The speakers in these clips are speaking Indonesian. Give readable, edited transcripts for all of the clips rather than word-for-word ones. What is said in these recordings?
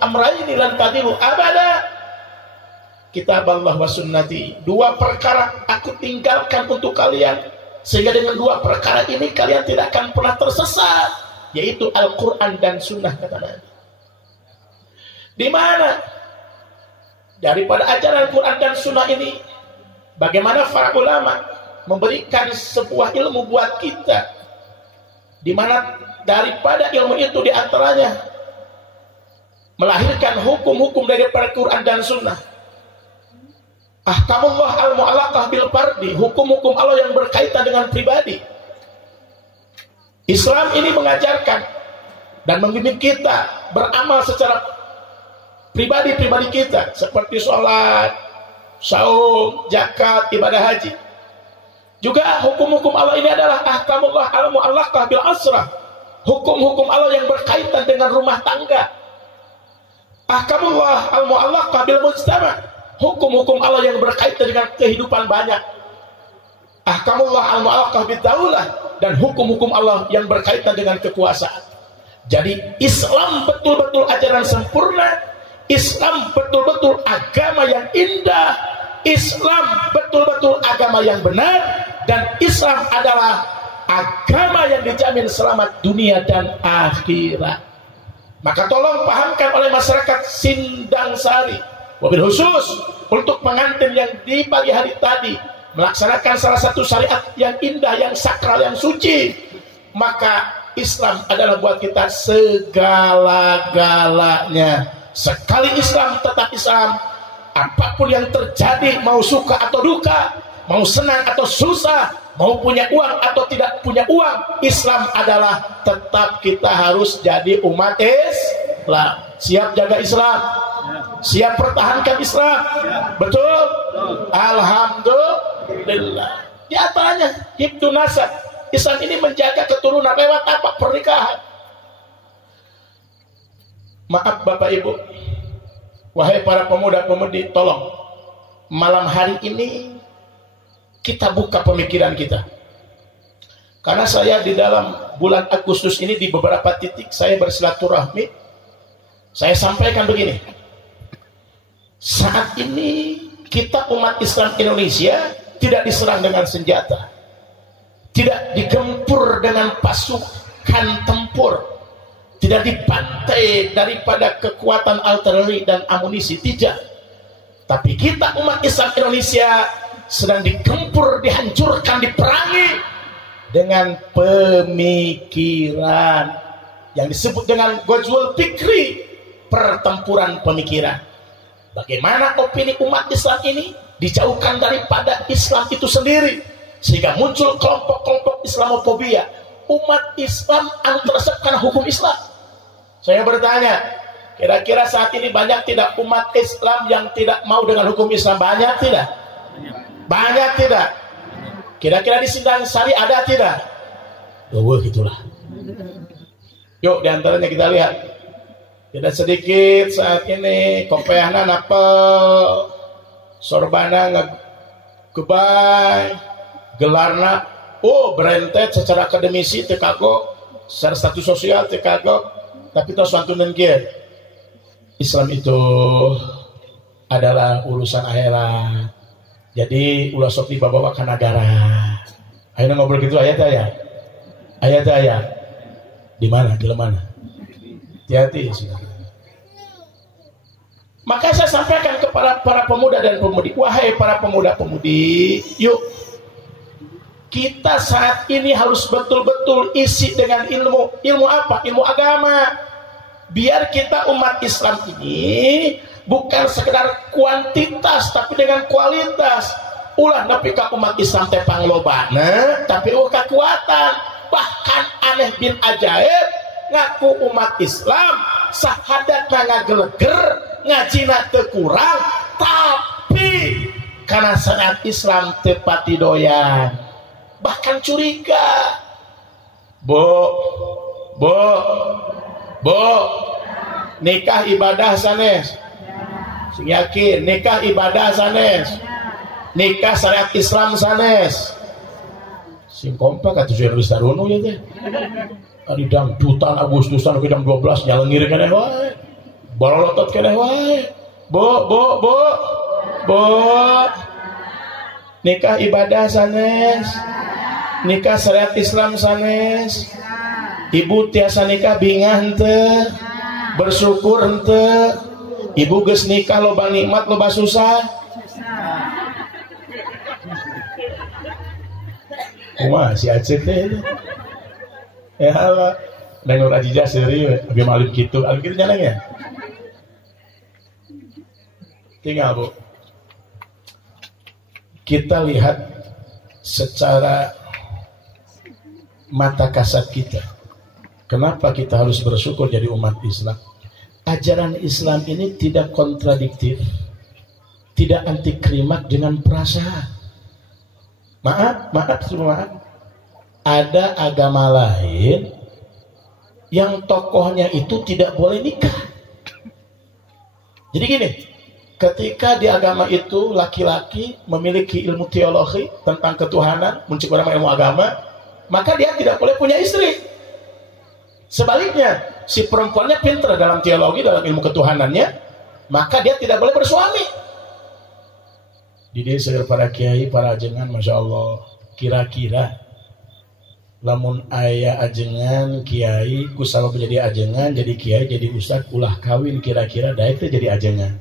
amrayni lan tadilu abada, kitab Allah wa sunnati. Dua perkara aku tinggalkan untuk kalian, sehingga dengan dua perkara ini kalian tidak akan pernah tersesat, yaitu Al-Quran dan Sunnah, kata Nabi. Di mana daripada ajaran Quran dan Sunnah ini, bagaimana para ulama memberikan sebuah ilmu buat kita, di mana daripada ilmu itu diantaranya melahirkan hukum-hukum daripada Quran dan Sunnah. Ahkamullah al-mu'allaqah bil fardi, hukum-hukum Allah yang berkaitan dengan pribadi. Islam ini mengajarkan dan membimbing kita beramal secara pribadi-pribadi kita, seperti sholat, saum, zakat, ibadah haji. Juga hukum-hukum Allah ini adalah ahkamullah al-mu'allaqah bil asrah, hukum-hukum Allah yang berkaitan dengan rumah tangga. Ahkamullah al-mu'allaqah bil mujtama, hukum-hukum Allah yang berkaitan dengan kehidupan banyak. Ahkamullah al-mu'allaqah bid daulah, dan hukum-hukum Allah yang berkaitan dengan kekuasaan. Jadi Islam betul-betul ajaran sempurna, Islam betul-betul agama yang indah, Islam betul-betul agama yang benar, dan Islam adalah agama yang dijamin selamat dunia dan akhirat. Maka tolong pahamkan oleh masyarakat Sindang Sari, wabil khusus untuk pengantin yang di pagi hari tadi melaksanakan salah satu syariat yang indah, yang sakral, yang suci. Maka Islam adalah buat kita segala-galanya. Sekali Islam tetap Islam. Apapun yang terjadi, mau suka atau duka, mau senang atau susah, mau punya uang atau tidak punya uang, Islam adalah tetap kita harus jadi umat Islam. Siap jaga Islam, siap pertahankan Islam, betul? Alhamdulillah. Di antaranya hibdun nasab. Islam ini menjaga keturunan lewat apa? Pernikahan. Maaf Bapak Ibu, wahai para pemuda-pemudi, tolong malam hari ini kita buka pemikiran kita. Karena saya di dalam bulan Agustus ini di beberapa titik saya bersilaturahmi, saya sampaikan begini. Saat ini kita umat Islam Indonesia tidak diserang dengan senjata, tidak digempur dengan pasukan tempur, tidak dibantai daripada kekuatan artileri dan amunisi, tidak. Tapi kita umat Islam Indonesia sedang digempur, dihancurkan, diperangi dengan pemikiran yang disebut dengan Ghazwul Fikri, pertempuran pemikiran. Bagaimana opini umat Islam ini dijauhkan daripada Islam itu sendiri, sehingga muncul kelompok-kelompok Islamofobia. Umat Islam tersebut hukum Islam. Saya bertanya, kira-kira saat ini banyak tidak umat Islam yang tidak mau dengan hukum Islam? Banyak tidak? Banyak tidak? Kira-kira di Sindang Sari ada tidak? Gitulah. Yuk diantaranya kita lihat. Tidak sedikit saat ini kopiahna napel, sorbana ngegebay, gelarna berentet secara akademisi teu kagok, secara status sosial teu kagok, tapi tos wantuneun kieu. Islam itu adalah urusan akhirat. Jadi ulah sok dibawa ke negara. Ayo ngobrol gitu ayat ya. Ayat ya. Di mana? Di mana? Hati-hati. Maka saya sampaikan kepada para pemuda dan pemudi, wahai para pemuda-pemudi, yuk kita saat ini harus betul-betul isi dengan ilmu. Ilmu apa? Ilmu agama. Biar kita umat Islam ini bukan sekedar kuantitas, tapi dengan kualitas. Ulah nepi ka umat Islam teh panglobana, tapi kekuatan. Bahkan aneh bin ajaib, ngaku umat Islam, sahadat ngageleger, ngajina teu kurang, tapi karena sangat Islam teu pati doyan, bahkan curiga. Bo, nikah ibadah sanes. Sing yakin nikah ibadah sanes. Nikah syariat Islam sanes. Sing kompak atuh sieun geus taruno ya teh. Ari dangdutan Agustusan ke jam 12 nyalengir kana wae. Borolotot keneh wae. Bo. Nikah ibadah sanes. Nikah syariat Islam sanes. Ibu tiasa nikah bingah henteu. Bersyukur henteu. Ibu geus nikah loba nikmat loba susah. Kumaha si Aceh teh? Ya Allah. Nengor ajijah seuri we, abi malim kitu. Alim kitu nyanang ya? Tinggal Bu. Kita lihat secara mata kasat kita. Kenapa kita harus bersyukur jadi umat Islam? Ajaran Islam ini tidak kontradiktif, tidak anti klimak dengan perasaan. Maaf. Ada agama lain yang tokohnya itu tidak boleh nikah. Jadi gini, ketika di agama itu laki-laki memiliki ilmu teologi tentang ketuhanan, menciptakan ilmu agama, maka dia tidak boleh punya istri. Sebaliknya, si perempuannya pintar dalam teologi, dalam ilmu ketuhanannya, maka dia tidak boleh bersuami. Jadi segera para kiai, para ajengan, masya Allah, kira-kira lamun aya ajengan kiai kusabab menjadi ajengan, jadi kiai, jadi ustad, ulah kawin, kira-kira daek teh jadi ajengan.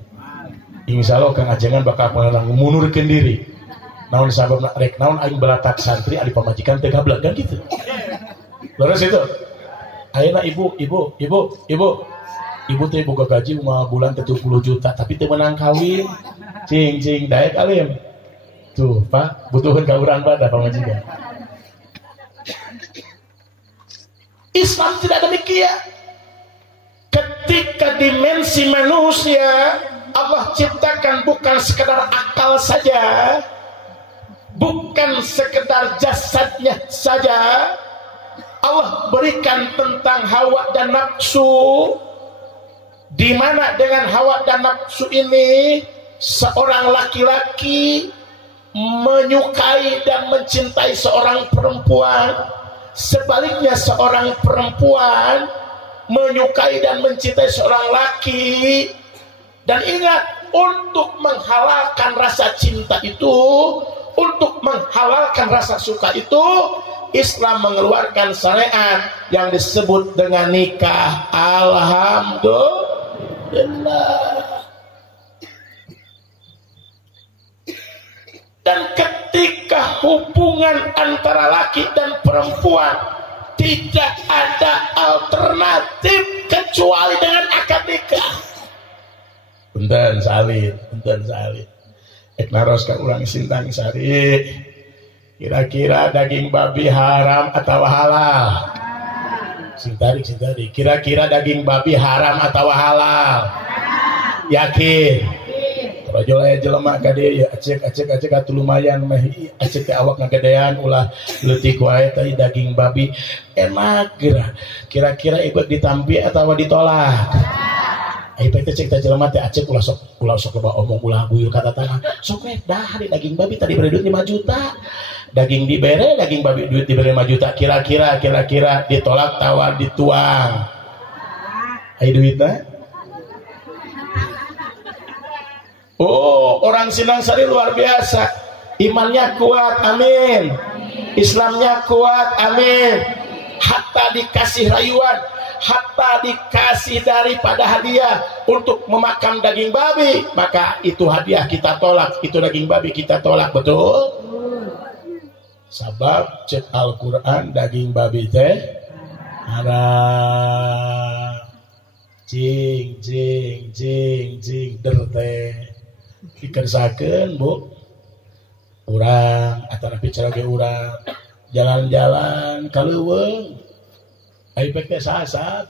Insya Allah kang ajengan bakal munurkeun diri. Naon sabab rek naon aing belatak santri ari pamajikan teh gablek kan gitu. Terus itu. Ayeuna ibu teh boga gaji 5 bulan 70 juta tapi teu menang kawin. Cing daek alim. Tuh, Pak, butuhkeun ka urang pada pamajikan. Islam tidak demikian. Ketika dimensi manusia Allah ciptakan bukan sekedar akal saja, bukan sekedar jasadnya saja. Allah berikan tentang hawa dan nafsu, di mana dengan hawa dan nafsu ini seorang laki-laki menyukai dan mencintai seorang perempuan, sebaliknya seorang perempuan menyukai dan mencintai seorang laki. Dan ingat, untuk menghalalkan rasa cinta itu, untuk menghalalkan rasa suka itu, Islam mengeluarkan syariat yang disebut dengan nikah. Alhamdulillah. Dan ketika hubungan antara laki dan perempuan tidak ada alternatif kecuali dengan akad nikah. Punten salid. Ek naros ka urang sintang sari. Kira-kira daging babi haram atau halal? Sintari. Kira-kira daging babi haram atau halal? Yakin? Rajol aya jelema gade ya acek atuh lumayan mah acek teh awak ngagedean ulah leutik wae teh daging babi enak geura. Kira-kira ikut ditampi atau ditolak? Ai teh cek teh jelema teh acek ulah sok loba omong ulah guyur kata tangan. Sok we dah daging babi tadi beri duit 5 juta. Daging dibere, daging babi duit diberi 5 juta. Kira-kira ditolak tawar dituang. Ai duitna? Oh, orang Sindang Sari luar biasa. Imannya kuat, amin. Islamnya kuat, amin. Hatta dikasih rayuan, hatta dikasih daripada hadiah untuk memakan daging babi, maka itu hadiah kita tolak, itu daging babi kita tolak, betul? Sabab cek Al-Quran daging babi teh haram. Cing der teh dikersakeun Bu. Urang atana bicara ge urang jalan-jalan kaleuweung. Ai pek teh sasat.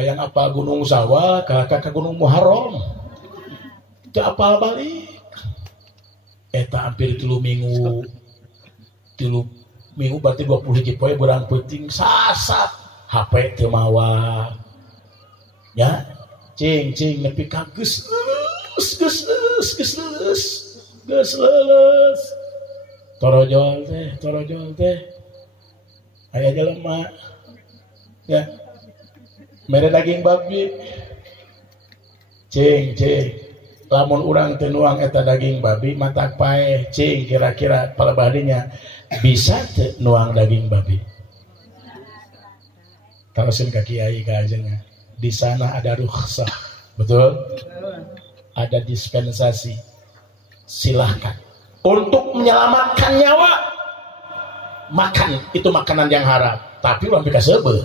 Hayang apal Gunung Sawah ka Gunung Muharram. Teu apal balik. Eta hampir 3 minggu. 3 minggu berarti 20 poe berang penting sasat. HP teu mawa. Ya, cing nepi ka geus leus. Torojol teh. Aya jelema. Ya. Mere daging babi Cing lamun urang teu nuang eta daging babi matak paeh cing kira-kira palebadinya bisa teu nuang daging babi. Tarusin ka kiai ka ajengan. Di sana ada rukhsah. Betul? Ada dispensasi. Silahkan untuk menyelamatkan nyawa. Makan itu makanan yang haram, tapi urang pika seubeuh.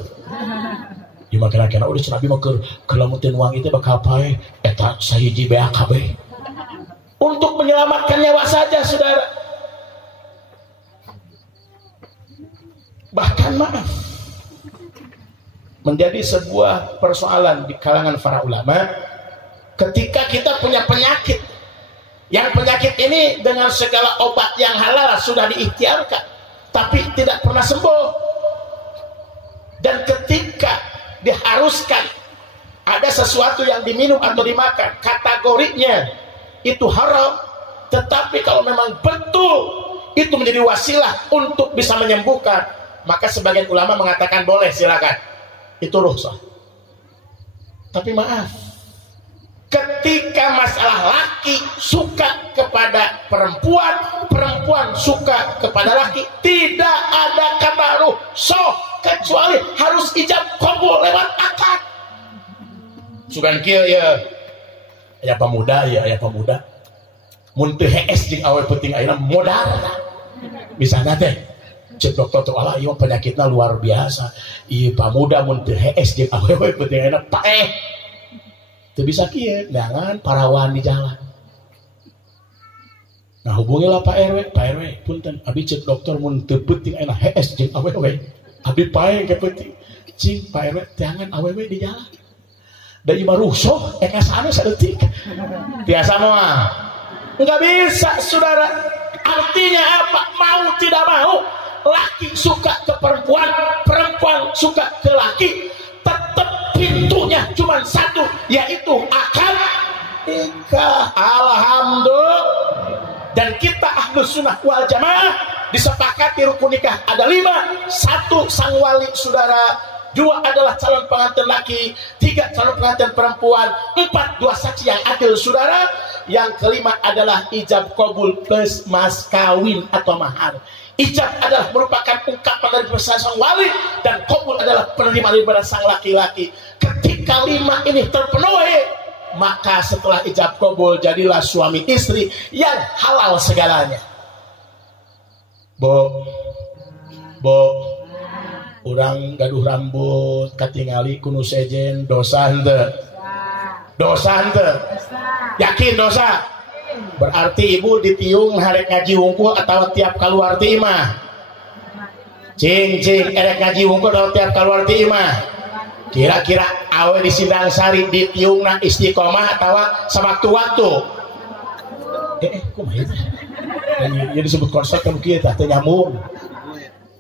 Di makanan-makanan udah Nabi mah keur lamun teu nuang itu bakal paeh eta sahiji bea kabeh. Untuk menyelamatkan nyawa saja, saudara. Bahkan maaf, menjadi sebuah persoalan di kalangan para ulama ketika kita punya penyakit, yang penyakit ini dengan segala obat yang halal sudah diikhtiarkan tapi tidak pernah sembuh, dan ketika diharuskan ada sesuatu yang diminum atau dimakan, kategorinya itu haram, tetapi kalau memang betul itu menjadi wasilah untuk bisa menyembuhkan, maka sebagian ulama mengatakan boleh, silakan, itu rukhsah. Tapi maaf, ketika masalah laki suka kepada perempuan, perempuan suka kepada laki, tidak ada kata rukhsah kecuali harus ijab qabul lewat akad. Sugan kieu ya aya pemuda ya, aya pemuda mun teu hees jeung awewe penting ayeuna modal bisana teh cek dokter tuh ala ieu penyakitna luar biasa, ieu pemuda mun teu hees jeung awewe penting ayeuna paeh teu bisa kieu jangan parawan di jalan. Nah hubungilah Pak RW, punten abi cek dokter mun teu penting ayeuna hees jeung awewe abi paeh ke penting cing Pak RW jangan awewe di jalan. Da ieu rusuh eka sana saeutik. Biasa mah enggak bisa, saudara. Artinya apa? Mau tidak mau, laki suka ke perempuan, perempuan suka ke laki, tetap pintunya cuma satu, yaitu akad nikah. Alhamdulillah. Dan kita Ahlus Sunnah wal Jamaah disepakati rukun nikah ada 5. 1 sang wali, saudara. 2 adalah calon pengantin laki, 3 calon pengantin perempuan, 4 2 saksi yang adil, saudara. Yang kelima adalah ijab qabul plus mas kawin atau mahar. Ijab adalah merupakan ungkapan dari sang wali, dan qabul adalah penerima daripada sang laki-laki. Ketika 5 ini terpenuhi, maka setelah ijab qabul jadilah suami istri yang halal segalanya. Bo urang gaduh rambut katingali kuno sejen dosa henteu? Dosa henteu? Yakin dosa? Berarti ibu ditiung harek ngaji wungkul atau tiap keluar ti imah? Cing erek ngaji wungkul atau tiap keluar ti imah? Kira-kira awe di Sindang Sari ditiungna istiqomah atau sewaktu-waktu? Kumaha itu? Yang disebut konsep kan kieu teh nyambung.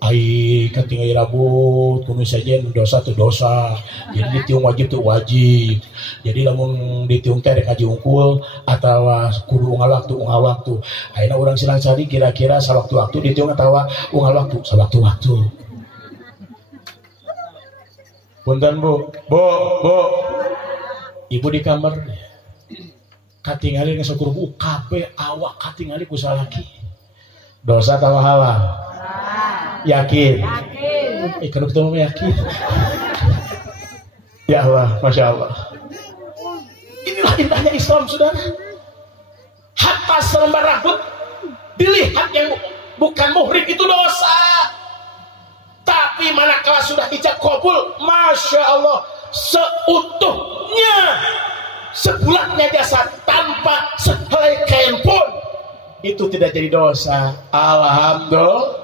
Ai katingali rambut kuno sejen dosa tu dosa, jadi ditiung wajib tu wajib. Jadi lamun ditiung teh rek ngaji unggul atawa kudu unggal waktu. Ayeuna urang Silang Sari kira-kira sawaktu-waktu ditiung atawa unggal waktu sawaktu-waktu. Punten Bu. Ibu di kamar katingali geus ukur bu kabeh awak katingali ku salaki. Dosa atawa halal? Yakin? Kalau ketemu yakin. Ya Allah, Masya Allah. Inilah indahnya Islam, saudara. Hatta selembar rambut dilihat yang bukan muhrim itu dosa. Tapi manakala sudah ijab qabul, Masya Allah, seutuhnya, sebulatnya jasad tanpa sehelai kain pun itu tidak jadi dosa. Alhamdulillah.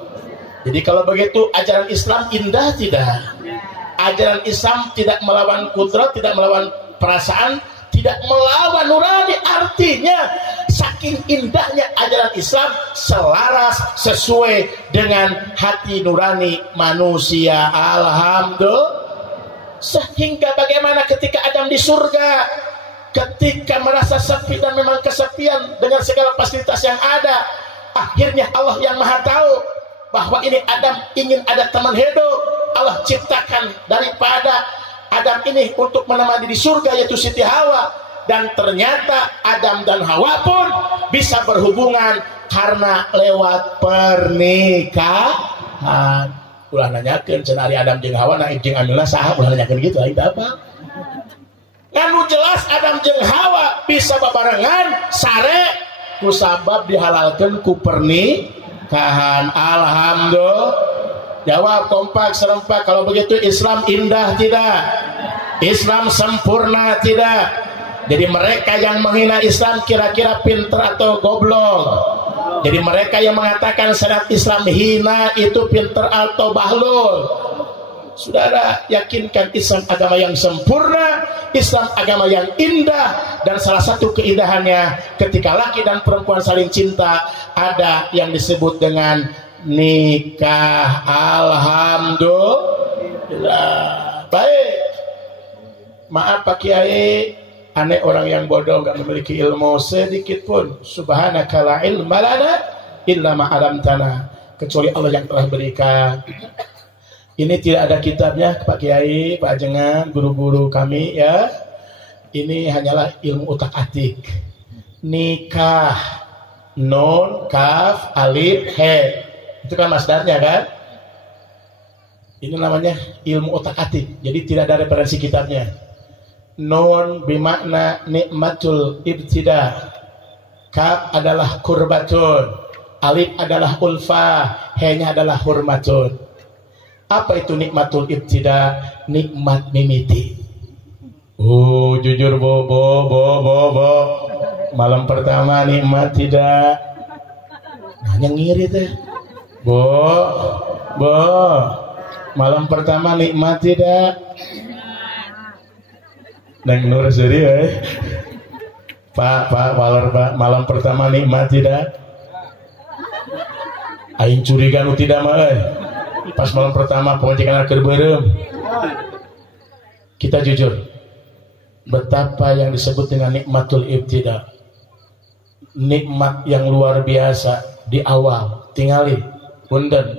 Jadi kalau begitu ajaran Islam indah tidak? Ajaran Islam tidak melawan kudrat, tidak melawan perasaan, tidak melawan nurani. Artinya saking indahnya ajaran Islam selaras sesuai dengan hati nurani manusia. Alhamdulillah. Sehingga bagaimana ketika Adam di surga, ketika merasa sepi dan memang kesepian dengan segala fasilitas yang ada, akhirnya Allah yang Maha Tahu bahwa ini Adam ingin ada teman hidup. Allah ciptakan daripada Adam ini untuk menemani di surga, yaitu Siti Hawa. dan ternyata Adam dan Hawa pun bisa berhubungan karena lewat pernikahan. Ulah nanyakeun cenah ari Adam jeung Hawa naib jeung Amilna saha ulah nanyakeun gitu aing teh apa. Nganu jelas Adam jeung Hawa bisa babarengan sare ku sabab dihalalkeun ku pernikahan. Alhamdulillah. Jawab kompak serempak. Kalau begitu Islam indah tidak? Islam sempurna tidak? Jadi mereka yang menghina Islam kira-kira pinter atau goblok? Jadi mereka yang mengatakan syariat Islam hina itu pinter atau bahlul? Saudara, yakinkan Islam agama yang sempurna, Islam agama yang indah, dan salah satu keindahannya ketika laki dan perempuan saling cinta ada yang disebut dengan nikah. Alhamdulillah. Baik. Maaf Pak Kiai, aneh orang yang bodoh gak memiliki ilmu sedikit pun. Subhanaka la ilma lana illa ma 'allamtana, kecuali Allah yang telah berikan. Ini tidak ada kitabnya Pak Kiai, Pak Jengan, guru-guru kami ya. Ini hanyalah ilmu utak-atik. Nikah, nun, kaf, alif, he. Itu kan masdarnya kan? Ini namanya ilmu otak-atik. Jadi tidak ada referensi kitabnya. Nun bimakna nikmatul ibtida. Kaf adalah kurbatun. Alif adalah ulfa. He-nya adalah hurmatun. Apa itu nikmatul ibtida? Nikmat mimiti. Jujur bo. Malam pertama nikmat tidak. Hanya ngiri teh. Bo, malam pertama nikmat tidak? Neng Nur Suri, Pak, walor Pak, malam pertama nikmat tidak? Aing curiga nu tidak mah, pas malam pertama pengajian keur beureum. Kita jujur, betapa yang disebut dengan nikmatul ibtida, nikmat yang luar biasa di awal, tingali. Bunten,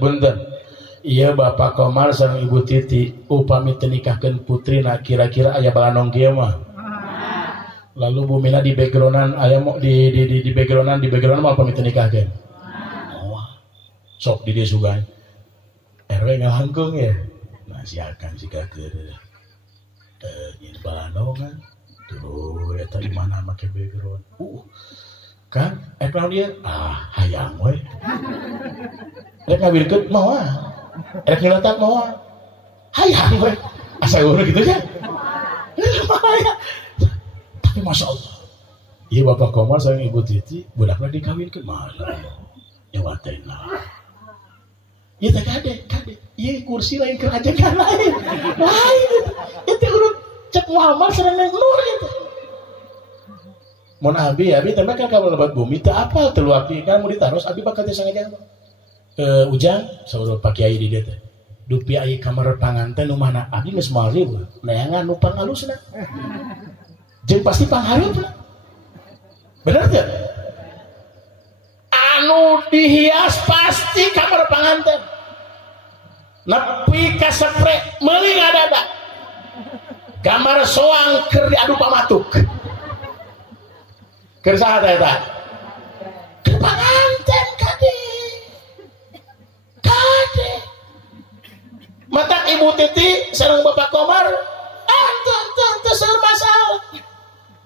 iya Bapak Komar sama Ibu Titi upami tenikahkan putri nah kira-kira ayah balanong kieu mah. Lalu Bu Mina di backgroundan ayah mau di backgroundan mau upami tenikahkan. Oh, sok di dia sugan. RW ngalangkung ya. Nah siakan jika ke ini balanongan. Tuh eta di mana make background. Kan ekran dia hayang we. Rek ngawirkeun moal. Rek ngilatak moal. Hayang we. Asa guru gitu ya. Tapi Masya Allah. Iya Bapak Komar sama Ibu Titi budakna dikawinkeun malah. Nyawateun lah. Ieu teh kade. Ieu kursi lain kerajakan lain. Lain. Itu urut cek Muhammad sareng Nur gitu. Mun abi tambah kan kalau lebat bumi teu apal teu abi kan mau ditaros abi bakal teh sangaja. Ujang saur Pak Kiai di dieu teh. Dupi aya kamar panganten nu mana abi geus marib. Neangan nu pangalusna. Jeung pasti panghareup. Bener teu? Anu dihias pasti kamar panganten. Nepi ka sepre meuli ngadada. Kamar soang keur diadu pamatuk. Kersa eta kepanganten kade mata Ibu Titi sareng Bapak Komar ente sareng masalah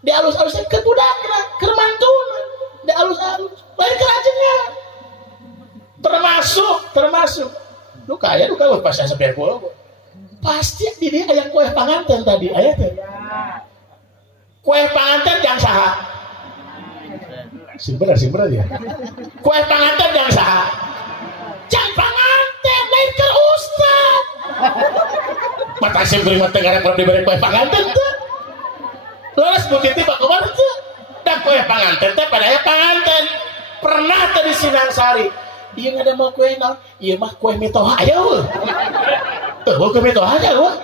dialus-aluskeun ke budakna keur mantuna dialus-alus lain kerajengna termasuk duka pas sampai aku pasti di dia aya kue panganten tadi aya teh kue panganten yang saha simpen ya. Kue panganten yang saha? Jang panganten lain ke ustad. Mata simpel mah teh garek diberi kue panganten teh. Terus Bu Titi Pak Komar teh. Dan kue panganten teh pada aya panganten. Pernah teh di Sinangsari. Ieu ngada mau kue naon? Ieu mah kue mitoha aya weuh. Kue mitoha aya weuh.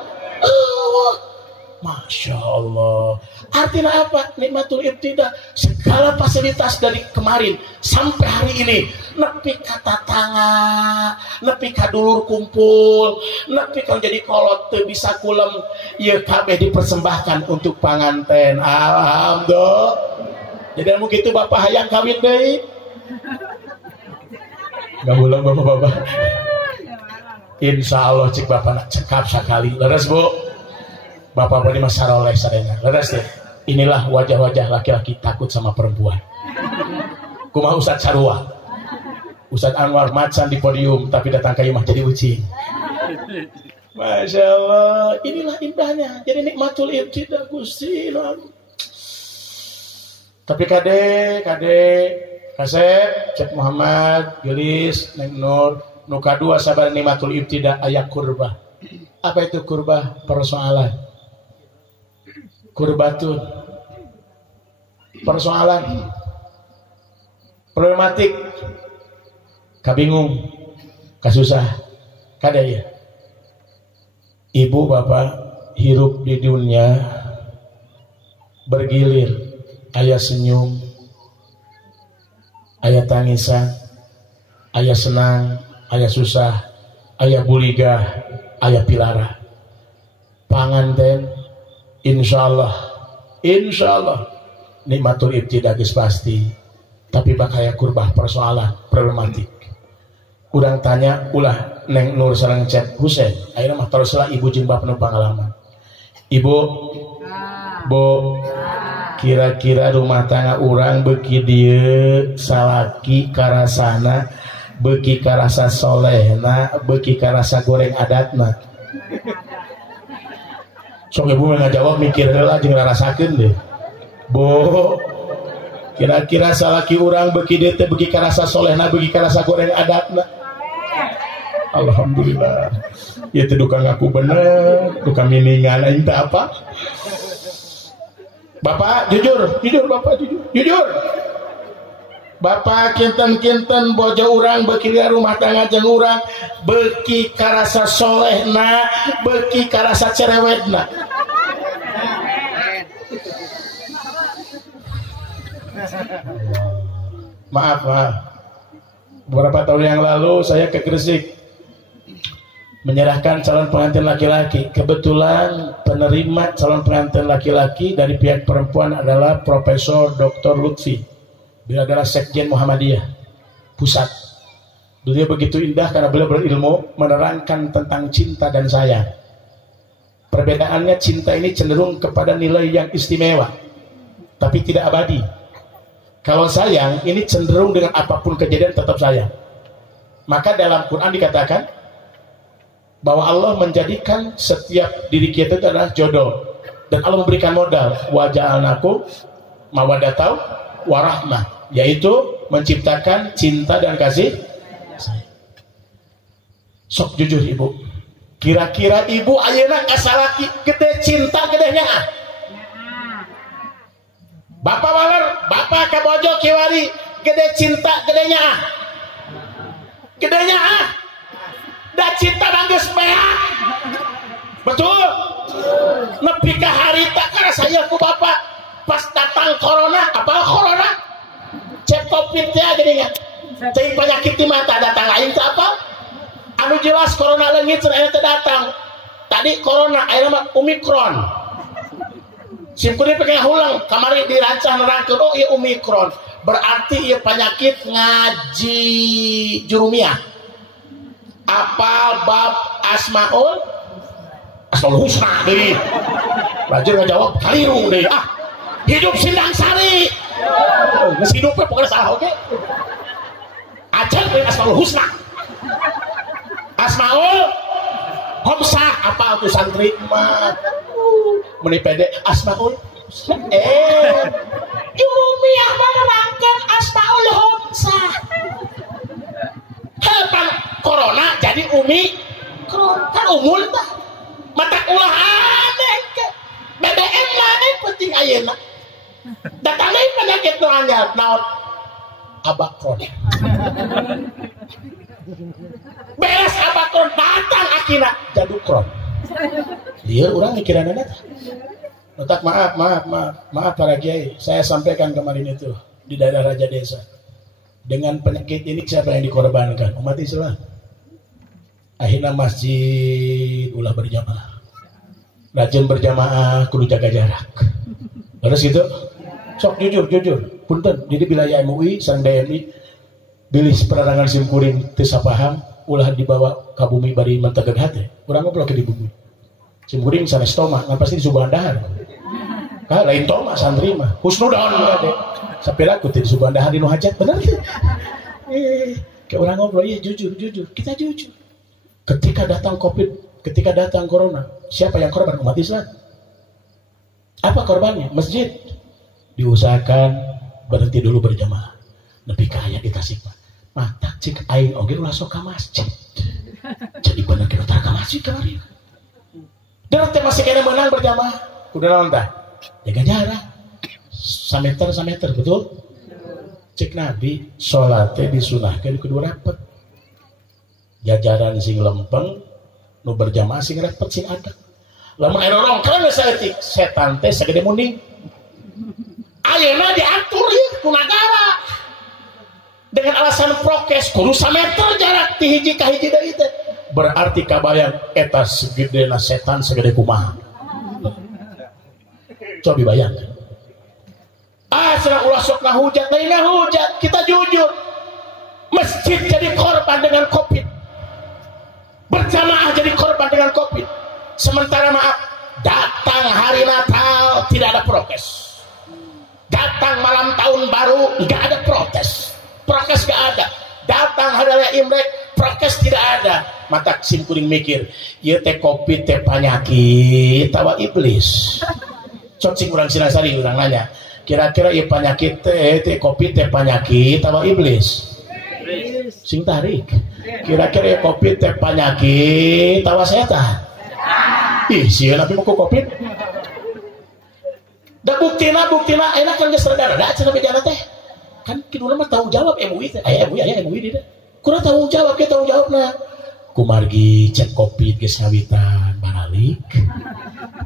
Mah Masya Allah. Artinya apa? Nikmatul ibtidah. Segala fasilitas dari kemarin sampai hari ini. Nepi kata tangan, nepi kadulur kumpul, nepi kan jadi kolot teu bisa kulem. Ieu kabeh dipersembahkan untuk panganten. Alhamdulillah. Jadi anu kitu Bapak hayang kawin deui. Gak ulang Bapak-bapak. Insya Allah cik Bapak nak cekap sekali. Leres Bu. Bapak ini mas saroleh sadenya. Leres deh. Inilah wajah-wajah laki-laki takut sama perempuan. Kumaha Ustadz Sarua, Ustadz Anwar macan di podium tapi datang ke imah jadi ucing. Masya Allah. Inilah indahnya. Jadi nikmatul ibtidah Gusti. Tapi kade Kasep, Cek Muhammad, Gelis, Neng Nur, Nuka 2 sabar nikmatul ibtidah ayak kurbah. Apa itu kurbah? Persoalan. Kurbatun. Persoalan. Problematik. Kabingung. Kasusah. Kadaya. Ibu bapak hirup di dunia bergilir. Aya senyum. Aya tangisan. Aya senang. Aya susah. Aya buligah. Aya pilara. Panganten. Insya Allah nikmatul ibtidah geus pasti. Tapi bakaya kurbah persoalan problematik. Urang tanya ulah Neng Nur sareng Cep Husein. Ayeuna mah teruslah ibu jeung bapa nu pangalaman. Ibu, Bu, kira-kira rumah tangga urang beuki dieu salaki karasana, beuki karasa solehna, beuki karasa goreng adatna. Sok ibu ngajawab mikir heula jeung rarasakeun deh. Bu, kira-kira salaki urang beuki dieu teh beuki karasa solehna, beuki karasa goreng adatna. Alhamdulillah. Ieu teh duka ngaku bener, duka miningan aing teh apa? Bapak jujur Bapak jujur. Bapak kinten-kinten bojo urang beuki rumah tangga jeung urang beuki karasa solehna, beuki karasa cerewetna. Maaf. Beberapa tahun yang lalu saya ke Gresik menyerahkan calon pengantin laki-laki. Kebetulan penerima calon pengantin laki-laki dari pihak perempuan adalah Profesor Dr. Lutfi. Beliau adalah Sekjen Muhammadiyah Pusat. Beliau begitu indah karena beliau berilmu menerangkan tentang cinta dan sayang. Perbedaannya cinta ini cenderung kepada nilai yang istimewa, tapi tidak abadi. Kalau sayang ini cenderung dengan apapun kejadian tetap sayang. Maka dalam Quran dikatakan bahwa Allah menjadikan setiap diri kita itu adalah jodoh. Dan Allah memberikan modal. Wa ja'alnakum mawaddatau warahmah. Yaitu menciptakan cinta dan kasih sayang. Sok jujur ibu. Kira-kira ibu ayeuna kasalaki gede cinta gedenya ah. Bapak waler, bapak ka bojo kiwari gede cinta gedenya ah. Gedenya ah. Da cinta nanggeus beak. Betul? Nepi ka harita karena saya ku bapak pas datang corona, apa corona? Cek covid ya gedenya. Cek penyakit di mata datang aing teh apa? Anu jelas corona leungit cenah teh datang. Tadi corona ayeuna mah Omicron. Simkuring pengen hulang kamari dirancang nerangkeun oh ieu Omicron. Berarti ieu penyakit ngaji jurumiyah. Apal bab Asmaul Husna deui. Belajar ngajawab kaliru deui. Ah, hidup sindang sari. Geus hidup we pokona salah oge. Acan deui Asmaul Husna. Asmaul Homsah apa tuh santri mah. Meni pede Asmaul jurumiyah menerangkan Asmaul Homsah. Hepan corona jadi kan umul tah. Mata ulah aneh ke BBM maneh penting ayeuna. Datang deui penyakit nu anyar naon? Abakron. Beres abakron datang akina jadukron. Lieur urang mikiranna tah. Letak maaf para kiai. Saya sampaikan kemarin itu di daerah Raja Desa. Dengan penyakit ini siapa yang dikorbankan? Umat Islam. Akhirnya masjid ulah berjamaah. Rajin berjamaah kudu jaga jarak. Terus gitu. Sok jujur. Punten di wilayah MUI sang DMI bilih penerangan simkuring teu sapaham ulah dibawa ka bumi bari mentegeg hate. Urang ngobrol ke di bumi. Simkuring sanes toma, ngan pasti disubahan dahar. Lain toma santri mah. Husnudaon gade. Sapiraku teh disubahan dahar di nu hajat, bener teh. Kayak orang ngobrol, iya jujur. Kita jujur. Ketika datang Covid, ketika datang Corona, siapa yang korban? Umat Islam. Apa korbannya? Masjid. Diusahakan berhenti dulu berjamaah. Nepi kaya di Tasikmalaya. Mata cik aing oge ulah sok ka masjid. Jadi bener kita ka masjid kemarin. Dan teh masih kena menang berjamaah. Kudu naon tah? Jaga jarak. Sameter betul? Cek Nabi salat teh disunahkeun kudu rapet. Jajaran sing lempeng nu berjamaah sing rapet sing ada. Lamun aya rongkrong geus saeutik, setan teh sagede munding. Ayeuna diatur ieu ku nagara. Dengan alasan prokes kudu sameter jarak ti hiji ka hiji deui teh. Berarti kabayang eta segedena setan segede kumaha. Coba bayangkan. Cenah ulah sok ngahujat, lain ngahujat. Kita jujur. Masjid jadi korban dengan Covid. Berjamaah jadi korban dengan Covid. Sementara maaf, datang hari Natal tidak ada prokes. Datang malam tahun baru nggak ada prokes nggak ada. Datang hari raya Imlek prokes tidak ada. Mata simkuring mikir, ieu teh Covid teh panyakit tawa iblis. Cok sing urang Sinasari urang nanya, kira-kira ieu panyakit teh Covid teh panyakit tawa iblis? Sing tarik. Kira-kira Covid teh panyakit tawa setan? Ih, sieun abi mau Covid. Da buktina enak kan geus rada-rada cenah bejana teh. Kan kiduna mah tanggung jawab MUI teh. Aya MUI di teh. Kurang tanggung jawabna. Kumargi cek Covid geus ngawitan baralik.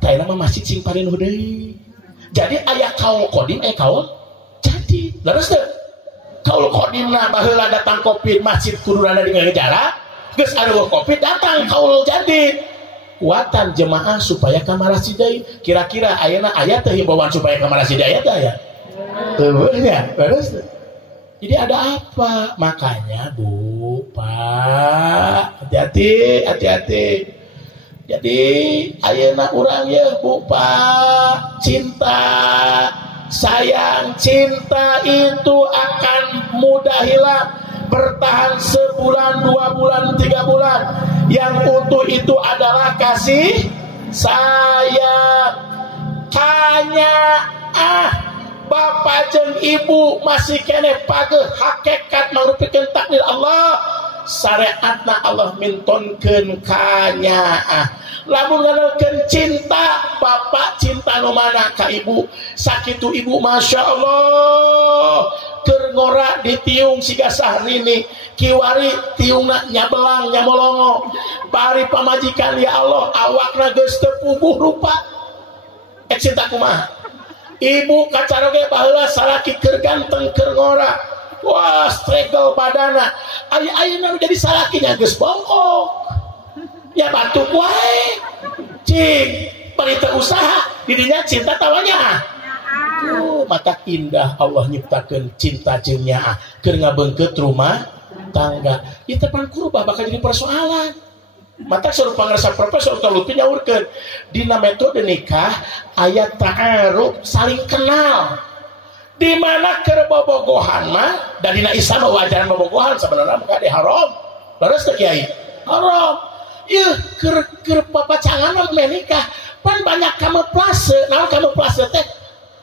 Tah mah masjid sing paling deui. Jadi aya kaul qadim kaul jadi. Leres teh. Kaul qadimna baheula datang Covid masjid kudu rada dengan jarak. Geus aya Covid datang kaul jadi. Kuatan jemaah supaya ka masjid deui. Kira-kira ayeuna aya teh himbauan supaya ka masjid aya teh aya. Bener leres teh. Jadi ada apa? Makanya Bu, Pak, hati-hati. Jadi ayeuna urang ya Bu, Pak, cinta, sayang, cinta itu akan mudah hilang, bertahan sebulan, 2 bulan, 3 bulan. Yang utuh itu adalah kasih sayang. Hanya Bapak jeung ibu masih kene pageuh hakikat mangrupikeun takdir Allah. Syariatna Allah mintonkeun kanyaah. Lamun nganeukeun cinta, bapak cinta nu mana ka ibu. Sakitu ibu Masya Allah keur ngora ditiung siga sahnini, kiwari tiungna nyabelang nyamolongo. Bari pamajikan ya Allah awakna geus teu puguh rupa. Cinta kumaha? Ibu kacaroge baheula salaki keur ganteng keur ngora. Wah, stregel badana. Ayeuna jadi salakinya geus bongkok. Ya bantu wae. Cing, barita usaha didinya cinta tawanya. Mata indah Allah nyiptakeun cinta jeung nyaah keur ngabeungkeut rumah tangga. Ieu teh pangkurubah bakal jadi persoalan. Mata suruh pangarsa profesor Talupi nyaurkeun dina metode nikah ayat ta'aruf saling kenal. Di mana keur bobogohan mah da dina Islam wajaran bobogohan sebenarnya mah kade haram. Leres teh Kiai? Haram. Ieu keur papacangan mah nikah pan banyak kamuflase. Naon kamuflase teh?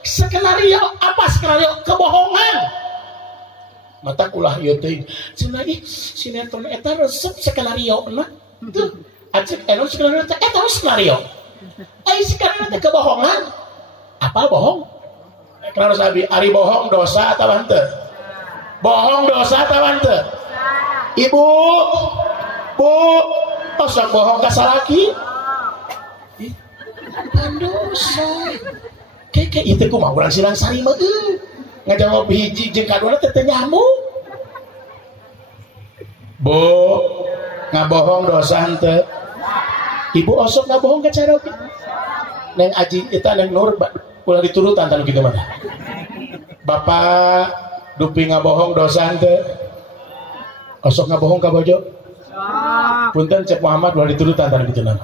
Skenario apa skenario kebohongan. Mata kulah ieu teh cenah ih sinetron eta resep skenario na. Tuh, acek enon skenario teh eta skenario. Ai skenario teh kebohongan. Apa bohong? Kenapa sabi ari bohong dosa atawa henteu? Bohong dosa atawa henteu? Ibu, Bu, sok bohong ka salaki? Pandosa. Kayak itu ku mah urang Silang Sari mah ngajawab hiji jeung kadua teh nyambung. Bu, ngabohong dosa henteu. Ibu osok ngabohong ka cara oge. Neng Aji eta neng Nur ulah diturutan tanu kitu mah. Bapak dupi ngabohong dosa henteu. Osok ngabohong ka bojo. Punten Cep Muhammad ulah diturutan tanu kitu nama.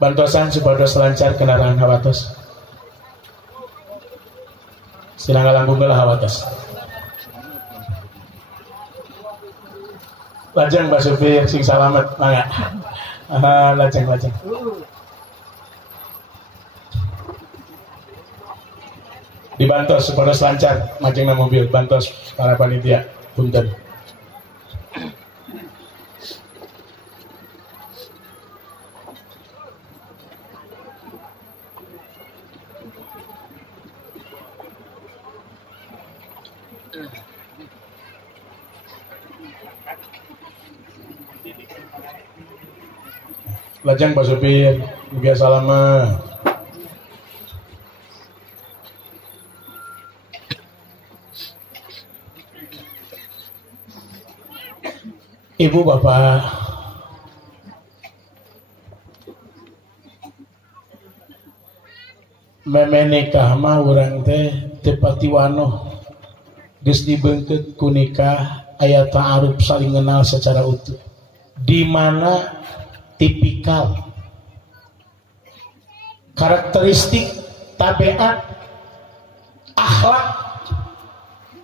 Bantosan supados lancar kendaraan hawatos. Silang langkung geula hawatos. Lajeng Mbak Supir sing salamet mangga. Lajeng. Dibantos supados lancar majengna mobil, bantos para panitia. Punten. Lajeng Pak Supir, biasa lama. Ibu bapak, meme nikah mah urang teh tepati wano, geus dibeungkeut ku nikah aya ta'aruf saling kenal secara utuh. Di mana tipikal karakteristik tabiat akhlak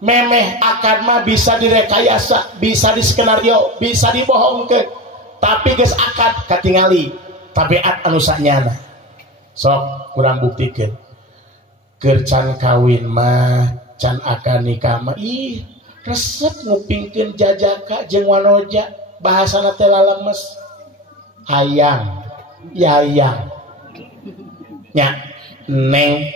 memeh akad mah bisa direkayasa, bisa diskenario, bisa dibohongkeun, tapi geus akad katingali tabiat anu sanyana. Sok kurang buktikeun keur can kawin mah can akad nikah mah ih resep ngupingkeun jajaka jeung wanoja bahasana teh lalemes. Hayang, yayang, nya, neng,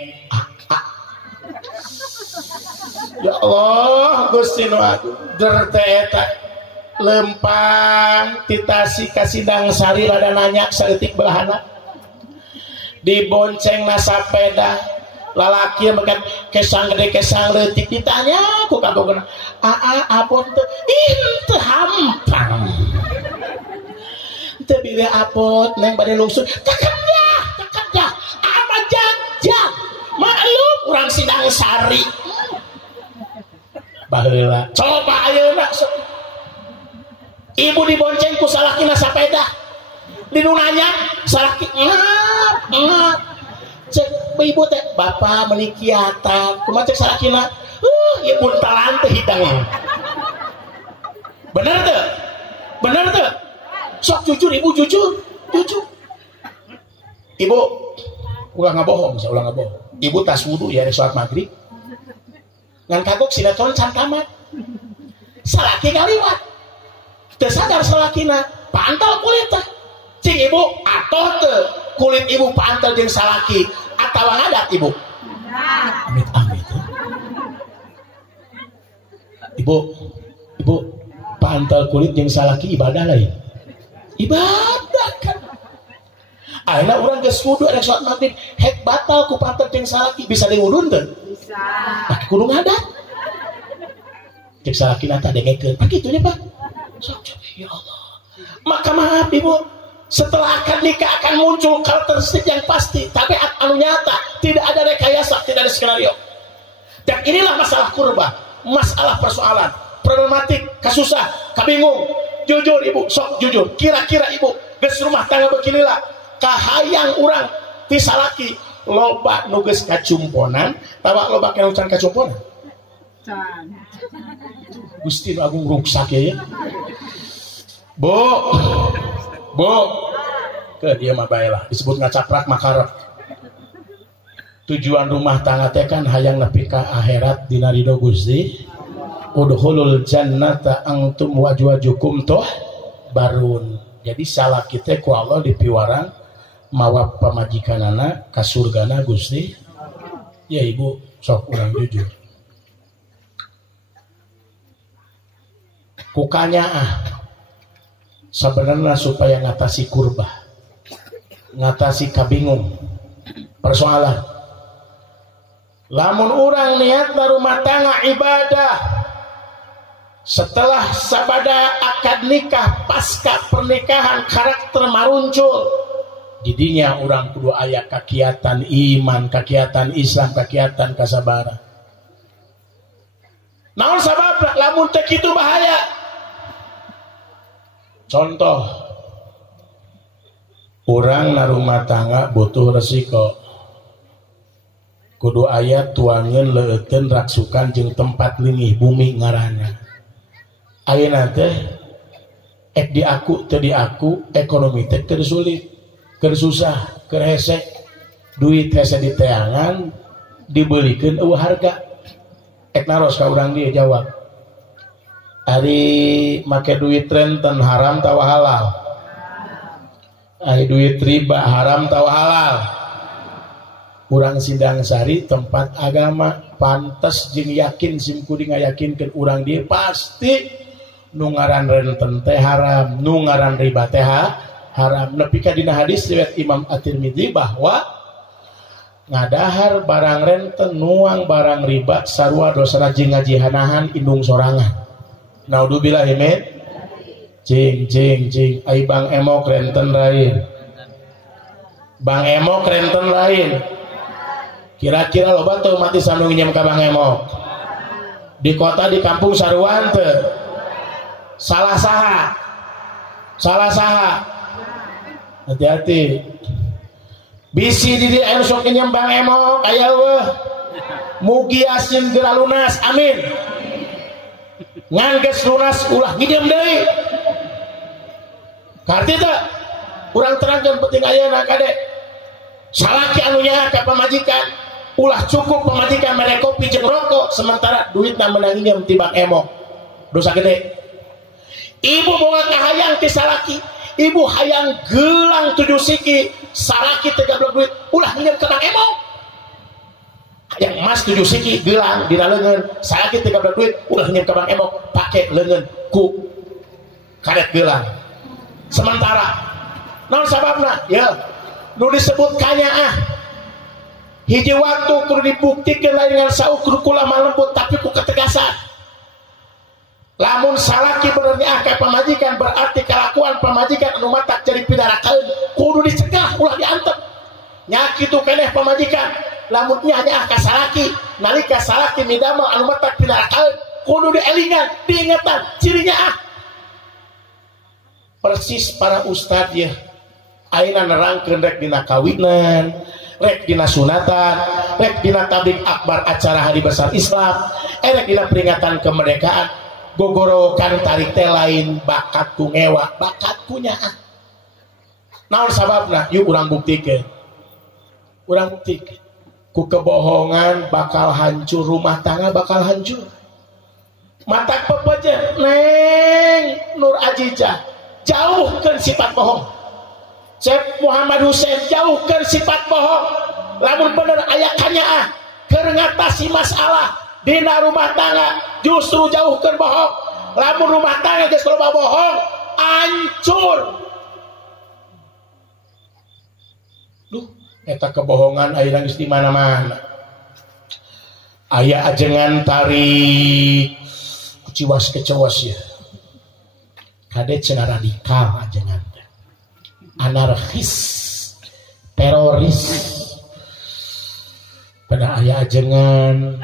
ya Allah, Gusti nu Agung, derteta lempang titasi kasidang sari rada nanya saeutik belahana, dibonceng nasapeda, lalaki megan kesang gede kesang leutik ditanya ku kabogona, apon teh, teu hampang. Bila apot neng bade lungsur kakaknya apa jangjang maklum urang Sidang Sari baheula coba ayeuna ibu dibonceng ku salakina sapeda dinu nanya salaki cek ibu teh bapak meuli kiatan kumaha cek salakina ibu talan teh hidang bener teu sok jujur ibu jujur ibu ulah ngabohong ibu tas wudu ya sholat maghrib ngan kagok sinetron can tamat salaki ngaliwat teu sadar salakina pantal kulit teh cing ibu atoh teu kulit ibu pantal jeung salaki atawa ngadat ibu amit ibu pantal kulit jeung salaki ibadah lain ibadah kan ayeuna urang geus wudu ada salat maghrib hek batal ku pantat jeung salaki bisa diwudun teu bisa tapi kudu ngadat cek salakina teh dengekeun kitu nya Pak sok ya Allah maka maaf ibu setelah akad nikah akan muncul karakteristik yang pasti tapi anu nyata tidak ada rekayasa tidak ada skenario dan inilah masalah kurba masalah persoalan problematik kasusah kabingung jujur ibu sok jujur kira-kira ibu geus rumah tangga beginilah kahayang urang ti salaki loba nu geus kacumponan tawa loba kanu can kacumponan can Gusti nu Agung ruksak ya bu ke dia mah bae lah disebut ngacaprak makarep tujuan rumah tangga teh kan hayang nepi ka akhirat dina ridho Gusti udhulul jannata antum wajwajukum toh barun jadi salah kita ku Allah dipiwarang mawa pamajikanana ka surgana Gusti ya ibu sok urang jujur kukanya sebenarnya supaya ngatasi kurba ngatasi kabingung persoalan. Lamun urang niat rumah tangga ibadah, setelah sabada akad nikah pasca pernikahan karakter maruncul, didinya urang kudu aya kakiatan iman, kakiatan Islam, kakiatan kasabaran. Naon sababna lamun teh kitu bahaya. Contoh, urang na rumah tangga butuh resiko, kudu aya tuangeun leueutkeun raksukan jeung tempat lingih bumi ngaranna. Ayeuna teh ek di aku teu di aku ekonomi teh keur sulit, keur susah, keur hese. Duit hese di teangan dibelikeun eueuh harga. Ek naros ka urang dia jawab, ari make duit renten haram tawa halal, ari duit riba haram tawa halal. Urang Sindang Sari tempat agama pantes jeung yakin simkuring ngayakinkeun urang dia pasti nu ngaran renten teh haram, nu ngaran riba teh haram. Nepi ka dina hadis riwayat Imam At-Tirmidzi bahwa ngadahar barang renten nuang barang riba sarua dosana jeung ngajihanahan indung sorangan. Naudzubillah min cing ai Bang Emok renten lain, Bang Emok renten lain. Kira-kira loba teu mati sanu nginjem ka Bang Emok di kota di kampung saruan teu salah saha hati-hati. Bisi di dia anu sok nginjem Bang Emok aya weuh mugi asin geura lunas amin. Ngan geus lunas ulah nginjem deui. Karti teh urang terangkeun penting ayeuna kade. Salaki anu nyaha ka pamajikan ulah cukup pamajikan mere kopi jeung rokok sementara duitna meunang nginjem ti Bang Emok. Dosa gede. Ibu boga kahayang ti salaki, ibu hayang gelang 7 siki, salaki 30 duit, ulah nginjem ke Bang Emok. Hayang emas 7 siki, gelang dina leungeun, salaki 30 duit, ulah nginjem ke Bang Emok, pake leungeun ku karet gelang. Sementara naon sababna? Ya, nu disebut kanyaah. Hiji waktu kudu dibuktikan lain dengan saukur kula lembut tapi ku ketegasan. Lamun salaki benernya akeh pamajikan berarti kelakuan pamajikan anu matak jadi pidarakeun kudu dicegah ulah diantep. Nya kitu keneh pamajikan lamun nya hanya ka salaki nalika salaki midamel anu matak pidarakeun kudu dielingan diingetan cirinya persis para ustad ya ayeuna nerangkeun rek dina kawinan, rek dina sunatan, rek dina tablik akbar acara hari besar Islam, rek dina peringatan kemerdekaan. Gogorokan tarik teh lain bakatku ngewa, bakatku nyaah. Naon sababna? Yuk urang buktikeun. Urang buktikeun. Ku kebohongan bakal hancur rumah tangga, bakal hancur. Matak pepeje, Neng Nur Ajijah, jauhkeun sifat bohong. Syekh Muhammad Hussein, jauhkeun sifat bohong. Lamun bener aya kanyaah keur ngatasi masalah dina rumah tangga justru jauhkeun bohong. Lamun rumah tangga geus loba bohong hancur. Duh, eta kebohongan ayeuna geus di mana-mana. Aya ajengan tarik kuciwas kecewas ya. Kade cenah radikal ajengan teh. Anarkis, teroris. Pada aya ajengan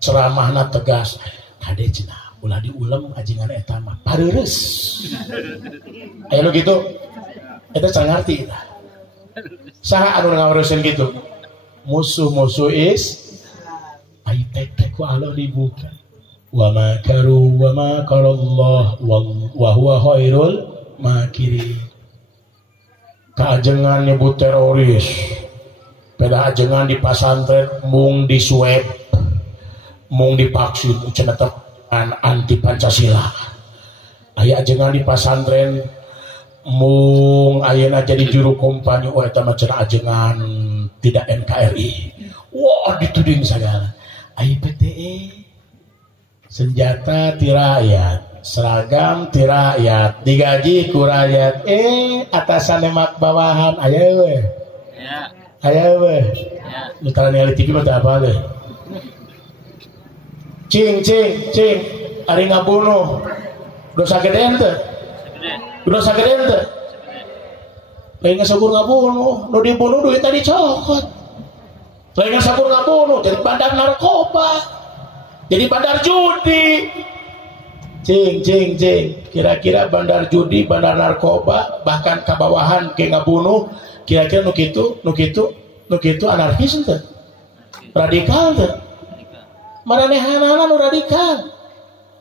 ceramahna tegas, kade cenah ulah diulem ajengan eta mah pareureus. Aya nu kitu. Eta can ngarti. Saha anu ngawureuskeun kitu? Musuh-musuh ai tek ku Allah dibuka. Wa makaru wa makarallah wa huwa khairul makirin. Kaajengan nyebut teroris. Pada ajengan di pasantren mung disuep, mung dipaksin cenah anti Pancasila. Aya ajengan di pasantren mung ayeuna jadi juru kompani eta mah cenah ajengan tidak NKRI. Wah, dituding segala. Ai PTE senjata ti rakyat. seragam ti rakyat digaji ku rakyat atasan emak bawahan aya we aya we mitra ningali TV mah teu apa deh cing ari ngabunuh dosa gede teu dosa gede teu lain sakur ngabunuh nu dibunuh duit tadi cokot lain sakur ngabunuh jadi bandar narkoba jadi bandar judi cing kira-kira bandar judi bandar narkoba bahkan kabawahan ke ngabunuh kira-kira nu kitu anarkis teu radikal teu maranehanana nu radikal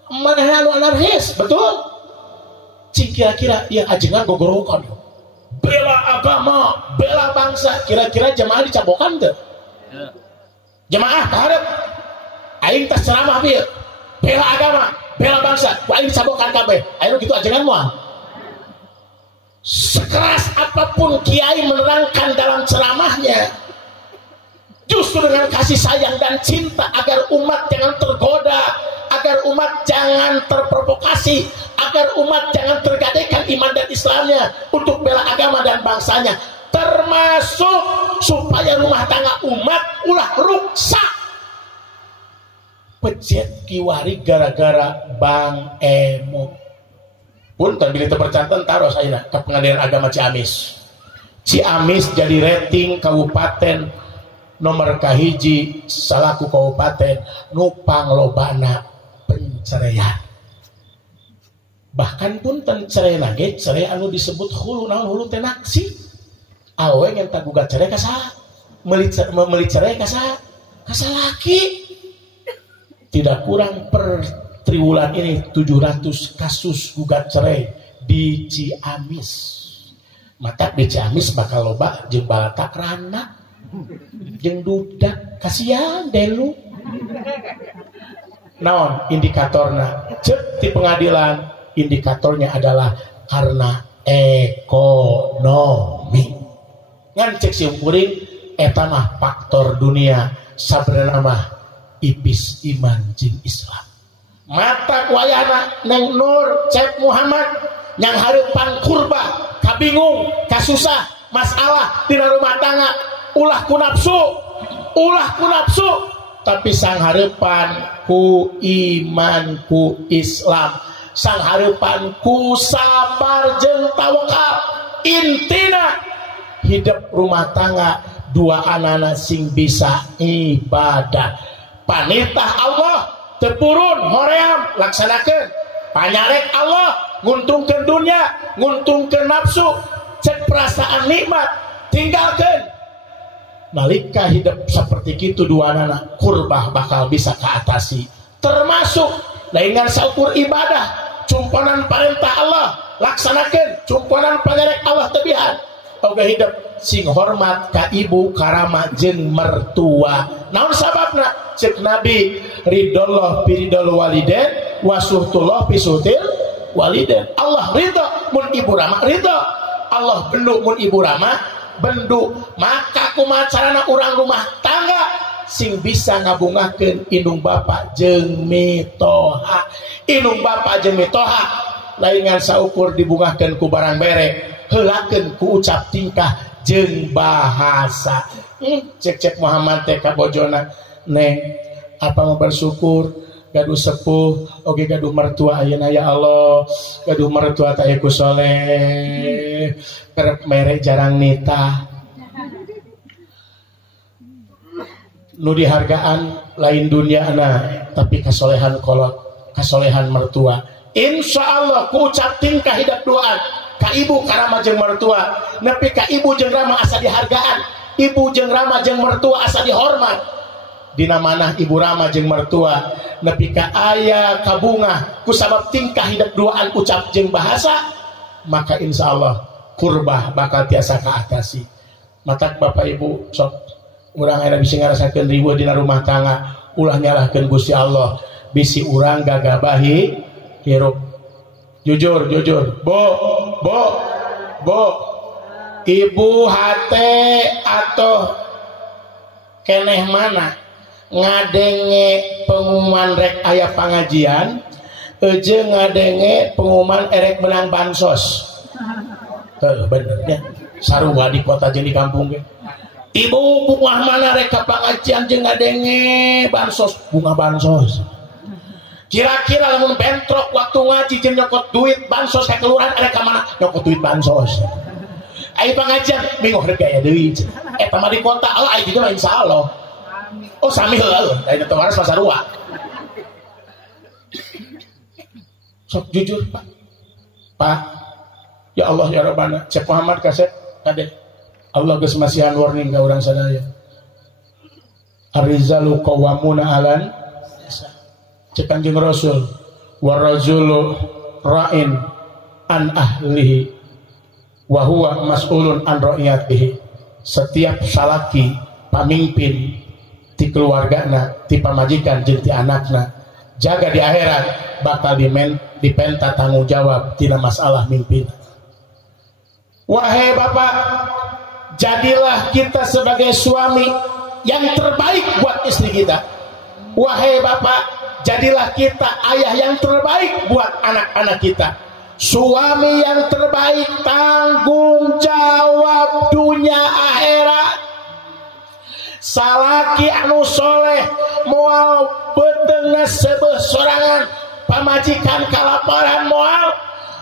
maranehanana nu anarkis betul cing kira-kira ya ajengan gogorokan bela agama bela bangsa kira-kira jemaah dicabokan teu jemaah hareup aing tas ceramah bieu bela agama bela bangsa ku aing dicabokan kabeh aing kitu ajengan moal sekeras apapun kiai menerangkan dalam ceramahnya justru dengan kasih sayang dan cinta agar umat jangan tergoda, agar umat jangan terprovokasi, agar umat jangan tergadaikan iman dan Islamnya untuk bela agama dan bangsanya, termasuk supaya rumah tangga umat ulah ruksak pecet kiwari gara-gara Bang Emo pun terbili terpercantan taruh saya ke pengadilan agama Ciamis jadi rating kabupaten nomor kahiji salaku kabupaten nupang lobana penceraian bahkan pun cerai lagi cerai anu disebut hulu naon hulu tenaksi awe yang tak gugat cerai kasa melit cerai kasa laki tidak kurang per triwulan ini 700 kasus gugat cerai di Ciamis mata di Ciamis bakal loba jeung balatak rana jeung dudak kasihan deh lu naon indikatorna cek di pengadilan indikatornya adalah karena ekonomi ngan cek si ukurin eta mah faktor dunia sabenerna mah ipis iman jeung Islam mata kuayana Neng Nur Cep Muhammad yang hareupan kurba kabingung kasusah masalah di rumah tangga ulah ku nafsu tapi sang hareupan ku iman ku Islam sang hareupan ku sabar jeung tawakal intina hidup rumah tangga dua anana sing bisa ibadah panitah Allah tepurun hoream laksanakeun panyarek Allah nguntungkeun dunia nguntungkeun nafsu cek perasaan nikmat tinggalkeun nalika hidup seperti itu dua anak kurbah bakal bisa keatasi termasuk laingan saukur ibadah cumpanan perintah Allah laksanakan cumpanan pangerek Allah tebihan oge hidup sing hormat ka ibu karama jeung mertua naon sababna cek Nabi ridallah piridal waliden wasuhtullah pisutil waliden Allah ridha mun ibu rama ridha Allah bendu mun ibu rama bendu maka kumacarana urang rumah tangga sing bisa ngabungakeun indung bapa jeung mitoha indung bapa jeung mitoha laingan saukur dibungakeun ku barang bere heulakeun ku ucap tingkah jeung bahasa cek Muhammad teh ka bojona neng apa mau bersyukur gaduh sepuh oge gaduh mertua ayeuna ya Allah gaduh mertua teh ku soleh kerep mere jarang nitah nu dihargaan lain dunia tapi kasolehan kolot kasolehan mertua insyaallah ku ucap tingkah hidup doaan ka ibu karama jeung mertua nepi ka ibu jeung rama asa dihargaan ibu jeung rama jeung mertua asa dihormat dina manah ibu rama jeung mertua nepi ka aya kabungah ku sabab tingkah hidup doaan ucap jeung bahasa maka insyaallah kurbah bakal tiasa kaatasi matak bapak ibu sok urang aya bisi ngarasakeun riweuh dina rumah tangga ulah nyalahkeun Gusti Allah bisi urang gagabahi hirup jujur bo ibu hate atau keneh mana ngadenge pengumuman rek aya pangajian Eje ngadenge pengumuman erek menang bansos. Benernya sarua di kota jeung di kampung ge. Ibu bunga mana rek ka pangajian jeung ngadenge bansos, bunga bansos. Kira-kira lamun bentrok waktu ngaji jeung nyokot duit bansos ka kelurahan erek ka mana? Nyokot duit bansos. Ai pangajian bingung rek aya deui. Eta mah di kota, ai di mah insyaallah. Oh sami heueuh, aya teu waras pasarua. Sok jujur Pak. Pak, ya Allah ya Rabbana, Cek Muhammad kaset kade. Allah geus masihan warning ka urang sadaya. Ar-rijalu qawwamuna 'alan Cek Kanjeng Rasul, wa rajulu ra'in an ahlihi wa huwa mas'ulun an ra'iyatihi. Setiap salaki pamimpin ti keluargana, ti pamajikan jeung ti anakna, jaga di akhirat bakal dipenta tanggung jawab tina masalah mimpi. Wahai bapak, jadilah kita sebagai suami yang terbaik buat istri kita. Wahai bapak, jadilah kita ayah yang terbaik buat anak-anak kita. Suami yang terbaik, tanggung jawab dunia akhirat. Salaki anu soleh moal beuteungna seubeuh sorangan, pamajikan kalaparan moal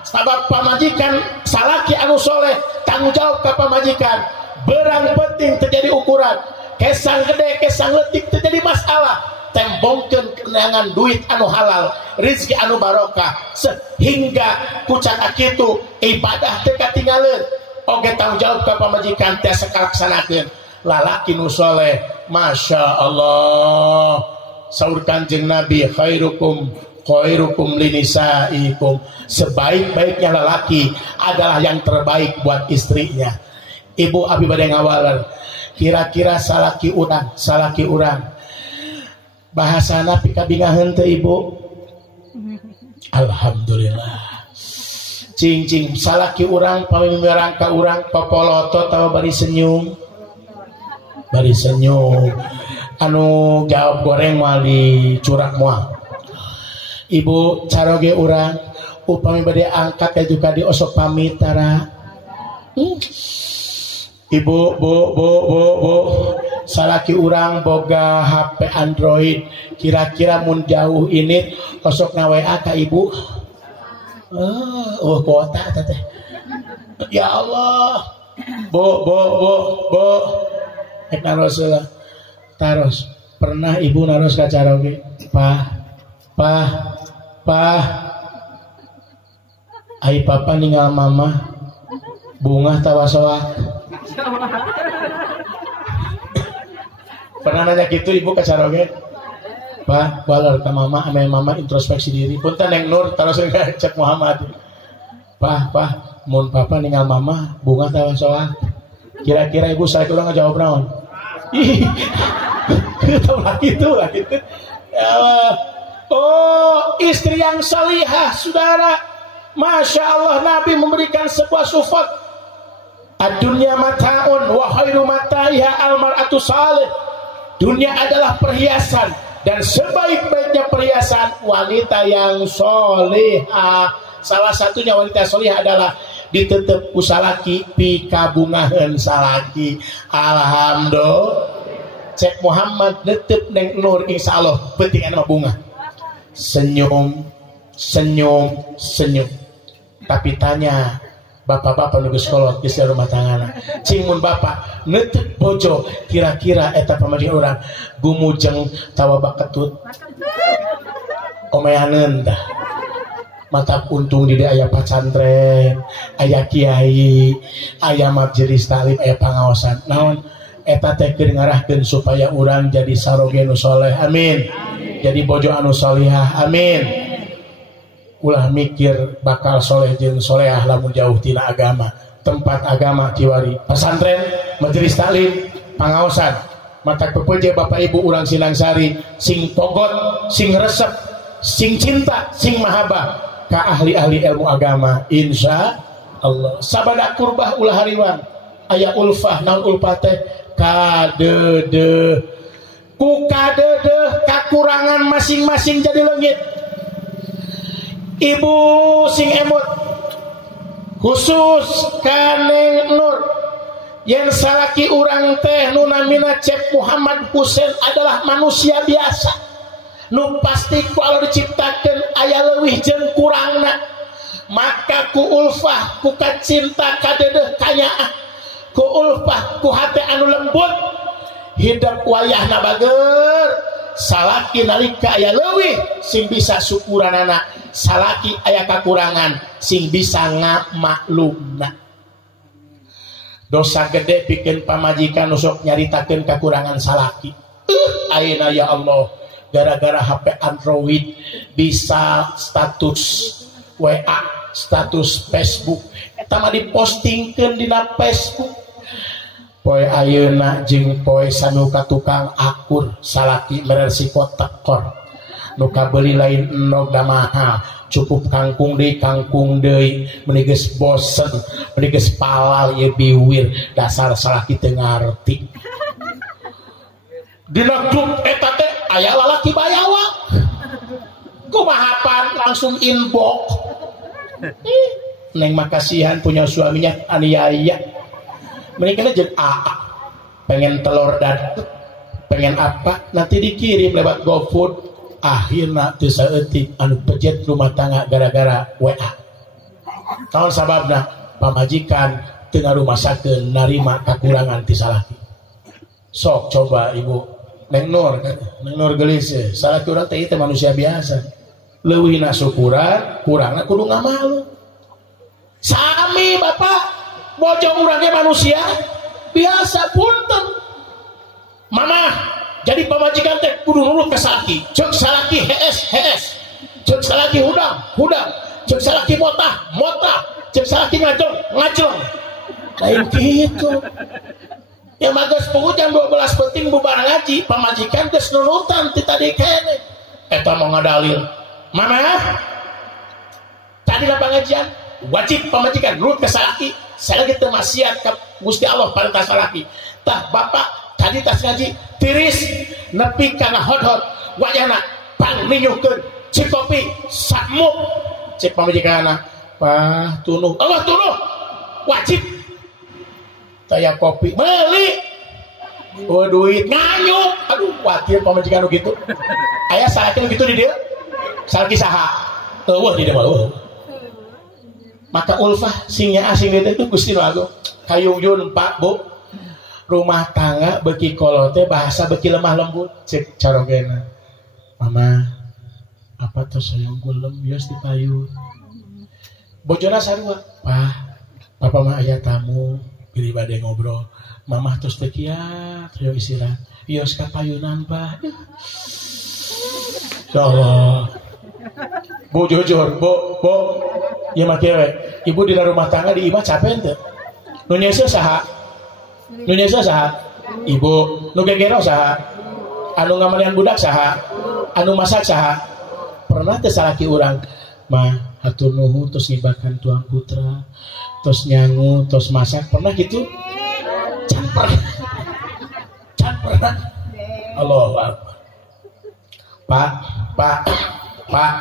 sabab pamajikan salaki anu soleh tanggung jawab ka pamajikan. Berang penting terjadi ukuran, kesang gede kesang leutik terjadi masalah. Tembongkeun kenangan duit anu halal, rezeki anu barokah, sehingga kucana kitu ibadah teu katinggalieun. Oge tanggung jawab ka pamajikan tiasa kalaksanakeun. Lalaki nu soleh, masya Allah. Saur Kanjeng Nabi, khairukum linisaikum. Sebaik-baiknya lelaki adalah yang terbaik buat istrinya. Ibu abi bade ngawaler, kira-kira salaki urang bahasana pikabingaheun teu ibu? Alhamdulillah. Cing salaki urang pamimirang ka urang popoloto tawa bari senyum. Anu jawab goreng moal dicurak moal. Ibu caroge urang upami bade angkat ya juga diosok pamit tara. Ibu bu salaki urang boga HP Android, kira-kira mun jauh ini osok na WA ka ibu. Kuota teh. Ya Allah. Bu ek naros taros pernah ibu naros ka caroge, Pah ai papa ninggal mama bunga tawasoak. Pernah nanya gitu ibu ka caroge, Pak balar ka mama ame mama introspeksi diri punten Neng Nur taros Cek Muhammad. Pah mun papa ninggal mama bunga tawasoak. Kira-kira ibu saya ulang ngejawab naon? Tahu lagi itu. Oh, istri yang salihah, saudara. Masya Allah, Nabi memberikan sebuah sifat. Ad-dunya mata'un wa khairu mata'iha al-mar'atu salih. Dunia adalah perhiasan dan sebaik-baiknya perhiasan wanita yang solihah. Salah satunya wanita solihah adalah ditetep ku salaki pikabungaheun salaki. Alhamdulillah. Cek Muhammad netep Neng Nur insyaallah penting anu bunga. Senyum. Tapi tanya bapak-bapak nu geus kolot geus rumah tanggana. Cing mun bapak netep bojo kira-kira eta pamadi urang gumujeng tawa baketut. Omeaneun dah. Mata untung di aya pacantren, aya kiai, aya majelis taklim, aya pangaosan. Naon eta teh keur ngarahkeun supaya urang jadi saroge nu saleh. Amin. Jadi bojo anu salihah. Amin. Ulah mikir bakal soleh jeung solehah lamun jauh tina agama. Tempat agama kiwari pesantren, majelis taklim, pangaosan. Mata pepeje bapak ibu urang Sinangsari sing pogot, sing resep, sing cinta, sing mahabbah ka ahli-ahli ilmu agama insya Allah. Sabada kurbah ulah hariwang aya ulfah. Naon ulfah teh? Kadede. Ku kadede kakurangan masing-masing jadi leungit. ibu sing emut khusus kaneng Nur yang salaki urang teh nu namina Cep Muhammad Husein adalah manusia biasa nu pasti ku Allah diciptakeun aya leuwih jeung kurangna, maka ku ulfah ku kacinta kadedeh kanyaah ku ulfah ku hate anu lembut hidup wayahna bager salaki nalika aya leuwih sing bisa syukuranana, salaki aya kakurangan sing bisa ngamaklumna. Dosa gede pikeun pamajikan nusuk nyaritakeun kakurangan salaki. Ayeuna ya Allah gara-gara HP Android bisa status WA, status Facebook eta mah dipostingkeun dina Facebook. Poe ayeuna jeung poe sanuka tukang akur salaki meresiko tekor nu kabeli lain enog da mahal cukup kangkung deui meuni geus bosen meuni geus palal ye biwir dasar salaki teu ngarti. Dina grup eta teh aya lalaki bayawa kumahapan langsung inbox neng makasihan punya suaminya aniaya mereka jeung AA pengen telur daduk pengen apa nanti dikirim lewat GoFood akhirna teu saeutik anu pejet rumah tangga gara-gara WA. Naon sababna pamajikan teu ngarumasakeun narima kakurangan ti salaki. Sok coba ibu Neng Nur gelis salaki urang teh teh manusia biasa leuwihna syukuran kurangna kudu ngamalu sami bapak bojong urang ge manusia biasa punten mama jadi pamajikan teh kudu nurut ka salaki ceuk salaki hees ceuk salaki hudang ceuk salaki motah ceuk salaki ngajong lain kitu. Yang magas pengujang 12 penting bubar ngaji pamajikan geus nurutan ti tadi kene eta mau ngadalil mama tadi na pengajian wajib pamajikan nurut ka salaki salaki teu maksiat ka Gusti Allah parentah salaki tah bapak tadi tas ngaji tiris nepi kana hot wajahna pang ninyuhkeun cikopi sakmu cek pamajikanna pah tunuh Allah tunuh wajib saya kopi beli duit nganyuk aduh khawatir pamajikan gitu aya salaki gitu di dia salaki saha eueuh di dia mah maka ulfah singnya asing itu Gusti Nu Agung kayungjun Pak Bu rumah tangga beki kolote bahasa beki lemah lembut cek carogena mama apa tuh sayang gulem bias dipayun bojona sarua papa mah aya tamu pilih bade ngobrol mamah terus teh kiat yo istirahat ios kapayunan Pak insyaallah Bu jujur Bu ieu mah kieu ibu di rumah tangga di imah capek teu nu nyeuseun saha ibu nu gegero saha anu ngamalian budak saha anu masak saha pernah teu salaki urang mah hatur nuhun terus ngibakan tuang putra terus nyangu terus masak pernah gitu can pernah Allah Pak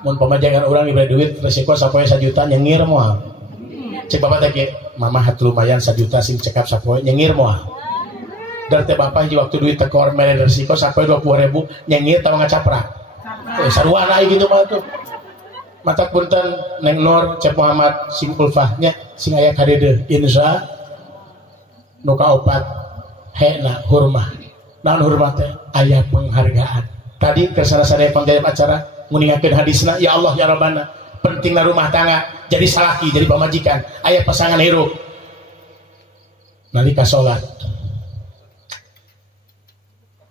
mun pamajangan urang diberi duit resiko sapoe 1 juta nyengir moal cek bapak teh mama hatur lumayan 1 juta sing cekap sapoe nyengir moal dan teh bapak di waktu duit tekor mere resiko sapoe 20.000 nyengir tawa ngacaprak sarua naik gitu mah tuh mata punten Neng Nur Cep Muhammad sing ulfahnya sing aya kadede insya nu kaopat hena hurmah naon hurmah teh aya penghargaan tadi kesana sadaya panggayap acara nguningakeun hadisna ya Allah ya Rabbana pentingna rumah tangga jadi salaki jadi pamajikan aya pasangan hirup nalika salat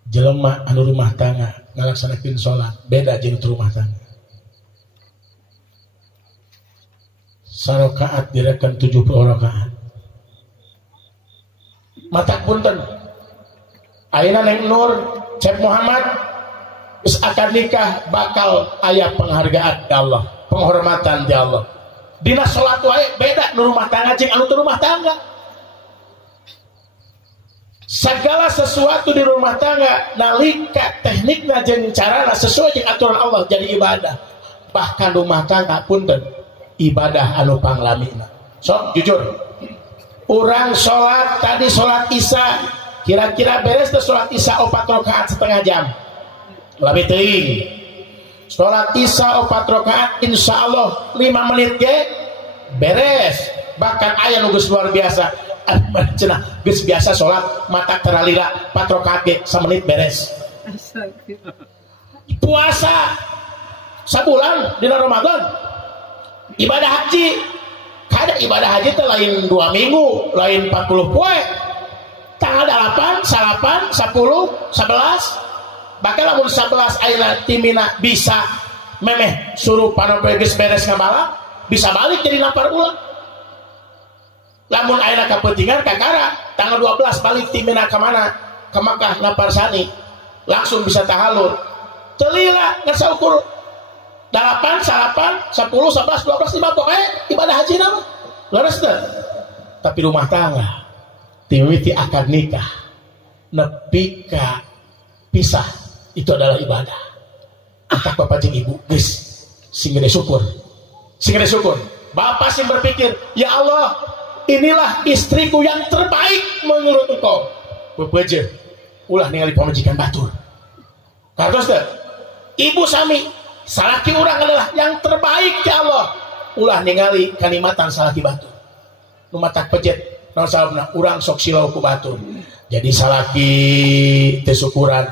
jelema anu rumah tangga ngalaksanakeun salat beda jeung rumah tangga sarokaat direkan 70 rakaat mata punten ayeuna Neng Nur Cep Muhammad geus akad nikah bakal aya penghargaan di Allah penghormatan di Allah dina salat wae beda nu rumah tangga jeung anu teu rumah tangga segala sesuatu di rumah tangga nalika teknikna jeung carana sesuai jeung aturan Allah jadi ibadah bahkan rumah tangga punten ibadah anu panglamina. So jujur, orang sholat tadi sholat isya kira-kira beres tuh sholat isya 4 rakaat setengah jam. Lebih teuing. Sholat isya 4 rakaat insya Allah 5 menit ge beres. Bahkan aya nu geus luar biasa. Cenah geus biasa sholat mata teralila 4 rakaat ge 1 menit beres. Puasa sabulan di Ramadan, ibadah haji kada ibadah haji teh lain 2 minggu, lain 40 poe, tanggal 8, 8, 10, 11, bahkan lamun 11 ayeuna timina bisa memeh suruh panopoe geus beres ngabala bisa balik jadi nampar ulang. Lamun ayeuna kapentingan kakara tanggal 12 balik timina ka mana? Ka Makkah nampar sani langsung bisa tahalul. Telila ngan saukur 8, 8, 10, 11, 12, 5 pokoknya ibadah haji nama leres teh. Tapi rumah tangga timiti akad nikah nepi ka pisah itu adalah ibadah. Antak bapak jeung ibu geus sing gede syukur. Sing gede syukur. Bapak sing berpikir, "Ya Allah, inilah istriku yang terbaik menurut Engkau." Bebeje ulah ningali pamajikan batur. Kartos teh ibu sami salaki urang adalah yang terbaik ya Allah. Ulah ningali kalimatan salaki batur. Nu matak pejet naon sababna urang sok silau ku batur. Jadi salaki teu syukuran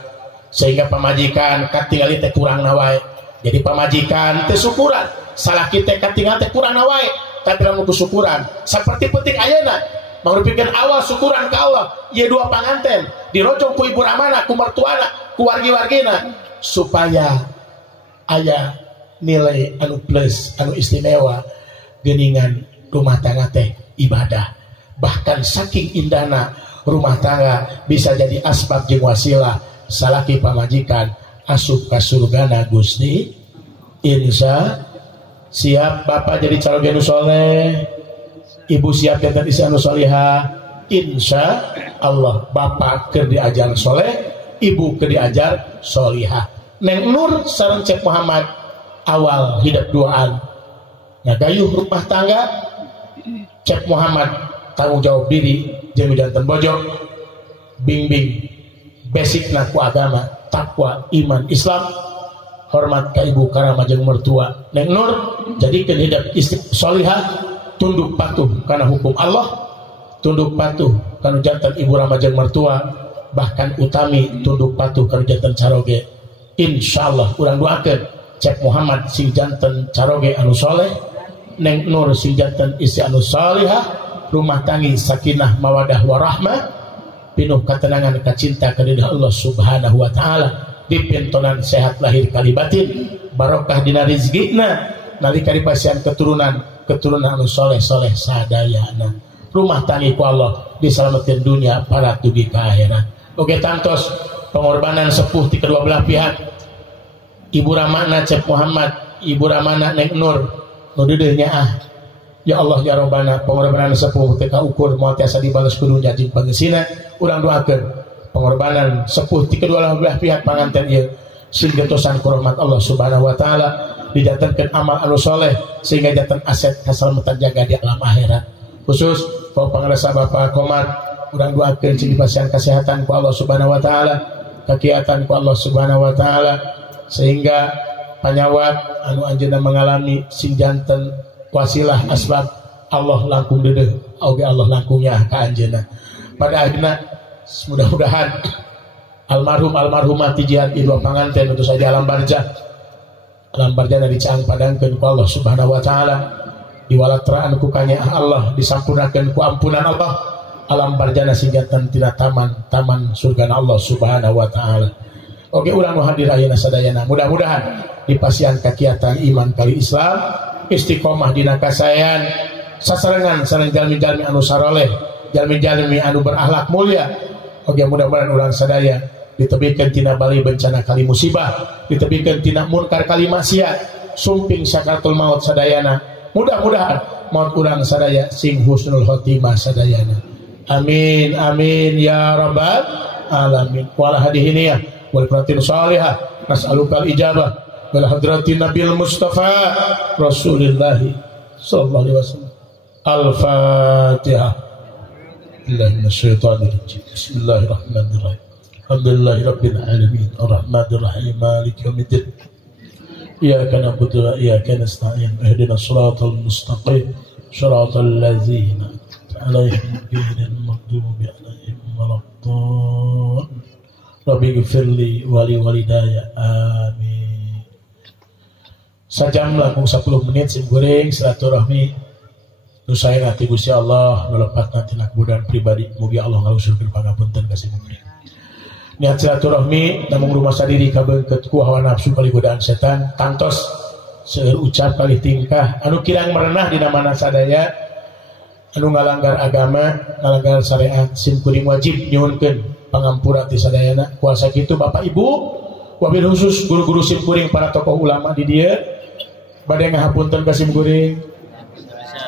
sehingga pamajikan katingali teh kurang wae. Jadi pamajikan teu syukuran, salaki teh katingali teh kurang wae. Tapi lamun syukuran seperti penting ayeuna mangrupikeun awal syukuran ka Allah. Ieu 2 panganten dirojong ku ibu ramana, ku mertuana, ku wargi-wargina supaya aya nilai anu plus, anu istimewa geuningan rumah tangga teh ibadah. Bahkan saking indahna rumah tangga bisa jadi asbab jeung wasilah salaki pamajikan asup ka surgana Gusti. Insya siap bapak jadi calon anu soleh, ibu siap jadi istri anu solihah. Insya Allah bapak keur diajar soleh, ibu keur diajar solihah. Neng Nur sareng Cep Muhammad awal hidup duaan ngagayuh rumah tangga. Cep Muhammad tanggung jawab diri jeung janten bojo bimbing basicna ku agama, takwa, iman, Islam, hormat ka ibu karama jeung mertua. Neng Nur jadikeun hidup istri solihah, tunduk patuh kana hukum Allah, tunduk patuh kana janten ibu rama jeung mertua, bahkan utami tunduk patuh kana janten caroge. Insyaallah urang doakeun Cep Muhammad sing janten caroge anu soleh, Neng Nur sing janten istri anu salihah, rumah tangga sakinah mawadah warahmah, penuh ketenangan kacinta kepada Allah Subhanahu wa taala, dipintonan sehat lahir kali batin, barokah dina rezekina, nalika dipasihan keturunan anu soleh-soleh sadayana. Rumah tangga ku Allah diselamatkeun dunia para dugi ka akhirat. Oge tantos pengorbanan sepuh ti kedua belah pihak. Ibu ramana Cep Muhammad, ibu ramana Neng Nur, nu deudeuh nyaah. Ya Allah ya Rabbana, pengorbanan sepuh teh kaukur moal tiasa dibales ku dunya jeung pangeusina. Urang doakeun pengorbanan sepuh ti kedua belah pihak panganten ieu sing getosan ku rahmat Allah Subhanahu wa taala, dijantankeun amal anu soleh sehingga jantan aset kasalamatan jaga di alam akhirat. Khusus kalau pangarasa Bapak Komar, urang doakeun sing dipasihan kesehatan ku Allah Subhanahu wa taala, kegiatan ku Allah Subhanahu wa taala, sehingga panyawat anu anjeunna mengalami sing janten wasilah asbab Allah langkung deudeuh oge Allah langkungnya ka anjeunna. Pada akhirna mudah-mudahan almarhumah ti jihad ieu panganten tentu saja alam barzah dari caang padangkeun ku Allah Subhanahu wa taala, diwalatraan ku kanya Allah, disampurnakeun ku ampunan Allah, alam barzah sing janten tina taman surga Allah Subhanahu wa taala. Oke urang nu hadir ayeuna sadayana mudah-mudahan dipasihan kakiatan iman kali Islam, istiqomah dina kasayan, sasarengan sareng jalmi-jalmi anu saroleh, jalmi-jalmi anu berakhlak mulia. Oke mudah-mudahan urang sadaya ditebikeun tina bali bencana kali musibah, ditebikeun tina munkar kali maksiat, sumping sakaratul maut sadayana. Mudah-mudahan maut urang sadaya sing husnul khotimah sadayana. Amin amin ya rabbal alamin. Wala hadhihi wal pratin salihah nas'alukal ijabah wal hadratin Nabil Mustafa Rasulullah sallallahu alaihi wasallam. Al-Fatihah. Bismillahirrahmanirrahim. Alhamdulillahirabbil alamin arrahmanir rahim maliki yaumiddin. Iyyaka na'budu wa iyyaka nasta'in. Ihdinas siratal mustaqim. Shiratal ladzina alaihim ghairil maghdubi alaihim waladdallin. Rabbi ghfirli wa li walidayya. Amin. Sajam langkung 10 menit sim goreng silaturahmi. Nu sae hati Gusti Allah ngalepat nanti kemudahan pribadi. Mugi Allah ngalusurkeun pangapunten ka sim goreng. Niat silaturahmi namung rumah sadiri kabeungkeut ku hawa nafsu kali godaan setan kantos seueur ucap kali tingkah anu kirang merenah dina mana sadaya anu ngalanggar agama ngalanggar syariat sim kuring wajib nyuhunkeun pangampura ti sadayana kuasa kitu Bapak Ibu wabil khusus guru-guru sim kuring para tokoh ulama di dieu bade ngahapunten ka sim kuring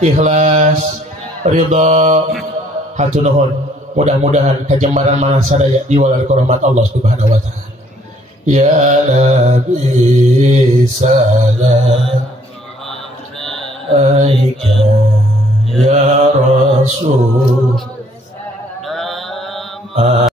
ikhlas ridha hatur nuhun. Mudah-mudahan kejembaran mana sadaya diwalal rahmat Allah Subhanahu wa taala. Ya Nabi salam aika ya Rasul